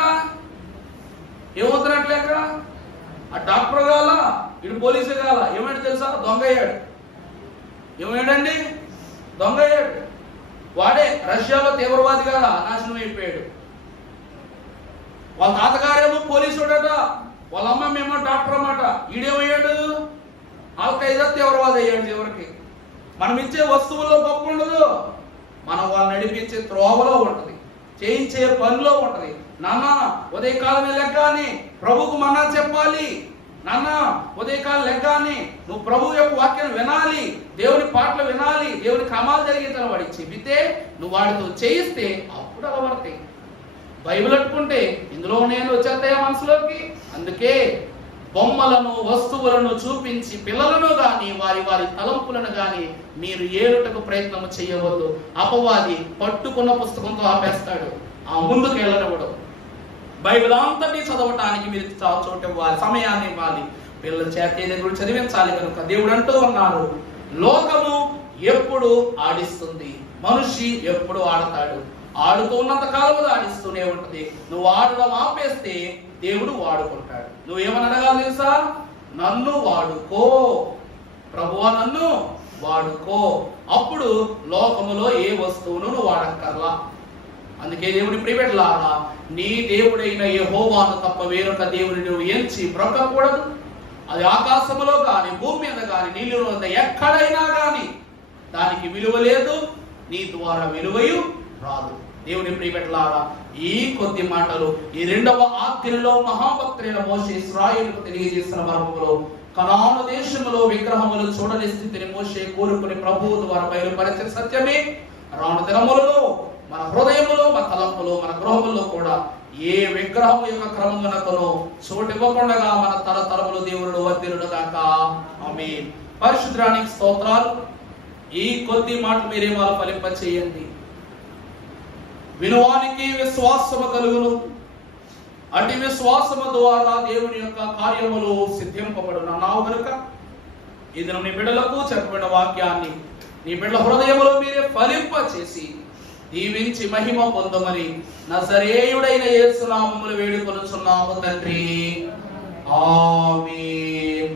ఆ డాక్టర్ కాల, ఈడు పోలీసు కాల. ఏమైంది తెలుసా? దొంగ అయ్యాడు. ఏమయ్యాడండి? దొంగ అయ్యాడు. వాడే రష్యాలో తీవ్రవాది కాదా, నాశనం అయిపోయాడు. వాళ్ళ తాతగారేమో పోలీసుడట, వాళ్ళ అమ్మేమో డాక్టర్ అన్నమాట. ఈడేమయ్యాడు? ఆల్ఖైదా తీవ్రవాది అయ్యాడు. చివరికి మనం ఇచ్చే వస్తువుల్లో గొప్ప ఉండదు, మనం వాళ్ళు నడిపించే త్రోవలో ఉంటుంది. చేయించే పనిలో ఉంటది. నాన్న ఉదయకాలమే లెగ్గానే ప్రభుకు మన్నా చెప్పాలి, నాన్న ఉదయకాలం లెగ్గానే నువ్వు ప్రభు యొక్క వాక్యాన్ని వినాలి, దేవుని పాటలు వినాలి, దేవుని క్రమాలు జరిగేతను వాడికి చెబితే నువ్వు వాడితో చేయిస్తే అప్పుడు అలవడతాయి. బైబిల్ అట్టుకుంటే ఇందులో నేను వచ్చేస్తాయా మనసులోకి. అందుకే బొమ్మలను వస్తువులను చూపించి పిల్లలను గాని వారి వారి తలంపులను గాని మీరు ఏలుటకు ప్రయత్నం చేయవద్దు. అపవాది పట్టుకున్న పుస్తకంతో ఆపేస్తాడు, ఆ ముందుకు వెళ్ళనివ్వడు. బైబిల్ అంతటి చదవటానికి మీరు చోటు ఇవ్వాలి, సమయాన్ని ఇవ్వాలి, పిల్లల చేత దగ్గర చదివించాలి. కనుక దేవుడు అంటూ ఉన్నారు, లోకము ఎప్పుడు ఆడిస్తుంది, మనిషి ఎప్పుడు ఆడతాడు. ఆడుతూ ఉన్నంత కాలం ఆడిస్తూనే ఉంటది. నువ్వు ఆడడం ఆపేస్తే దేవుడు వాడుకుంటాడు. నువ్వేమని అడగాలి తెలుసా? నన్ను వాడుకో ప్రభువా, నన్ను వాడుకో. అప్పుడు లోకములో ఏ వస్తువును నువ్వు వాడక్కర్లా. అందుకే దేవుడి ప్రియబిడ్డలారా, నీ దేవుడైన యెహోవాను తప్ప వేరొక దేవుని నువ్వు ఎంచి బ్రొక్కకూడదు. అది ఆకాశములో గాని భూమి మీద గాని నీళ్ళలో ఎక్కడైనా గాని దానికి విలువ లేదు, నీ ద్వారా విలువయు రాదు. దేవుని ప్రియబిడ్డలారా, ఈ కొద్ది మాటలు ఈ రెండవ ఆజ్ఞలో మహాభక్తులైన మోషే ఇశ్రాయేలుకు తెలియజేసిన మర్మములో కనాను దేశములో విగ్రహములు చూడని స్థితిని మోషే కోరుకుని ప్రభువు ద్వారా బయలుపరిచిన సత్యమే రాను దినములలో మన హృదయములో, మన తలంపులో, మన గృహములో కూడా ఏ విగ్రహం యొక్క క్రమమునకును చోటు ఇవ్వకుండా మన తరతరములు దేవుడు వర్ధిల్లును గాక. ఆమేన్. పరిశుద్ధానికి స్తోత్రాలు. ఈ కొద్ది మాటలు మీరేమో ఫలింప చేయండి. వినువానికి విశ్వాసము కలుగును, అటు విశ్వాసము ద్వారా దేవుని యొక్క కార్యములు సిద్ధింపబడును అన్నావు కనుక ఈ దినం నీ బిడ్డలకు చెప్పబడిన వాక్యాన్ని నీ బిడ్డల హృదయములో మీరే ఫలింప చేసి దీవించి మహిమ పొందమని నజరేయుడైన యేసు నామములో వేడుకొనుచున్నాము తండ్రి. ఆమేన్.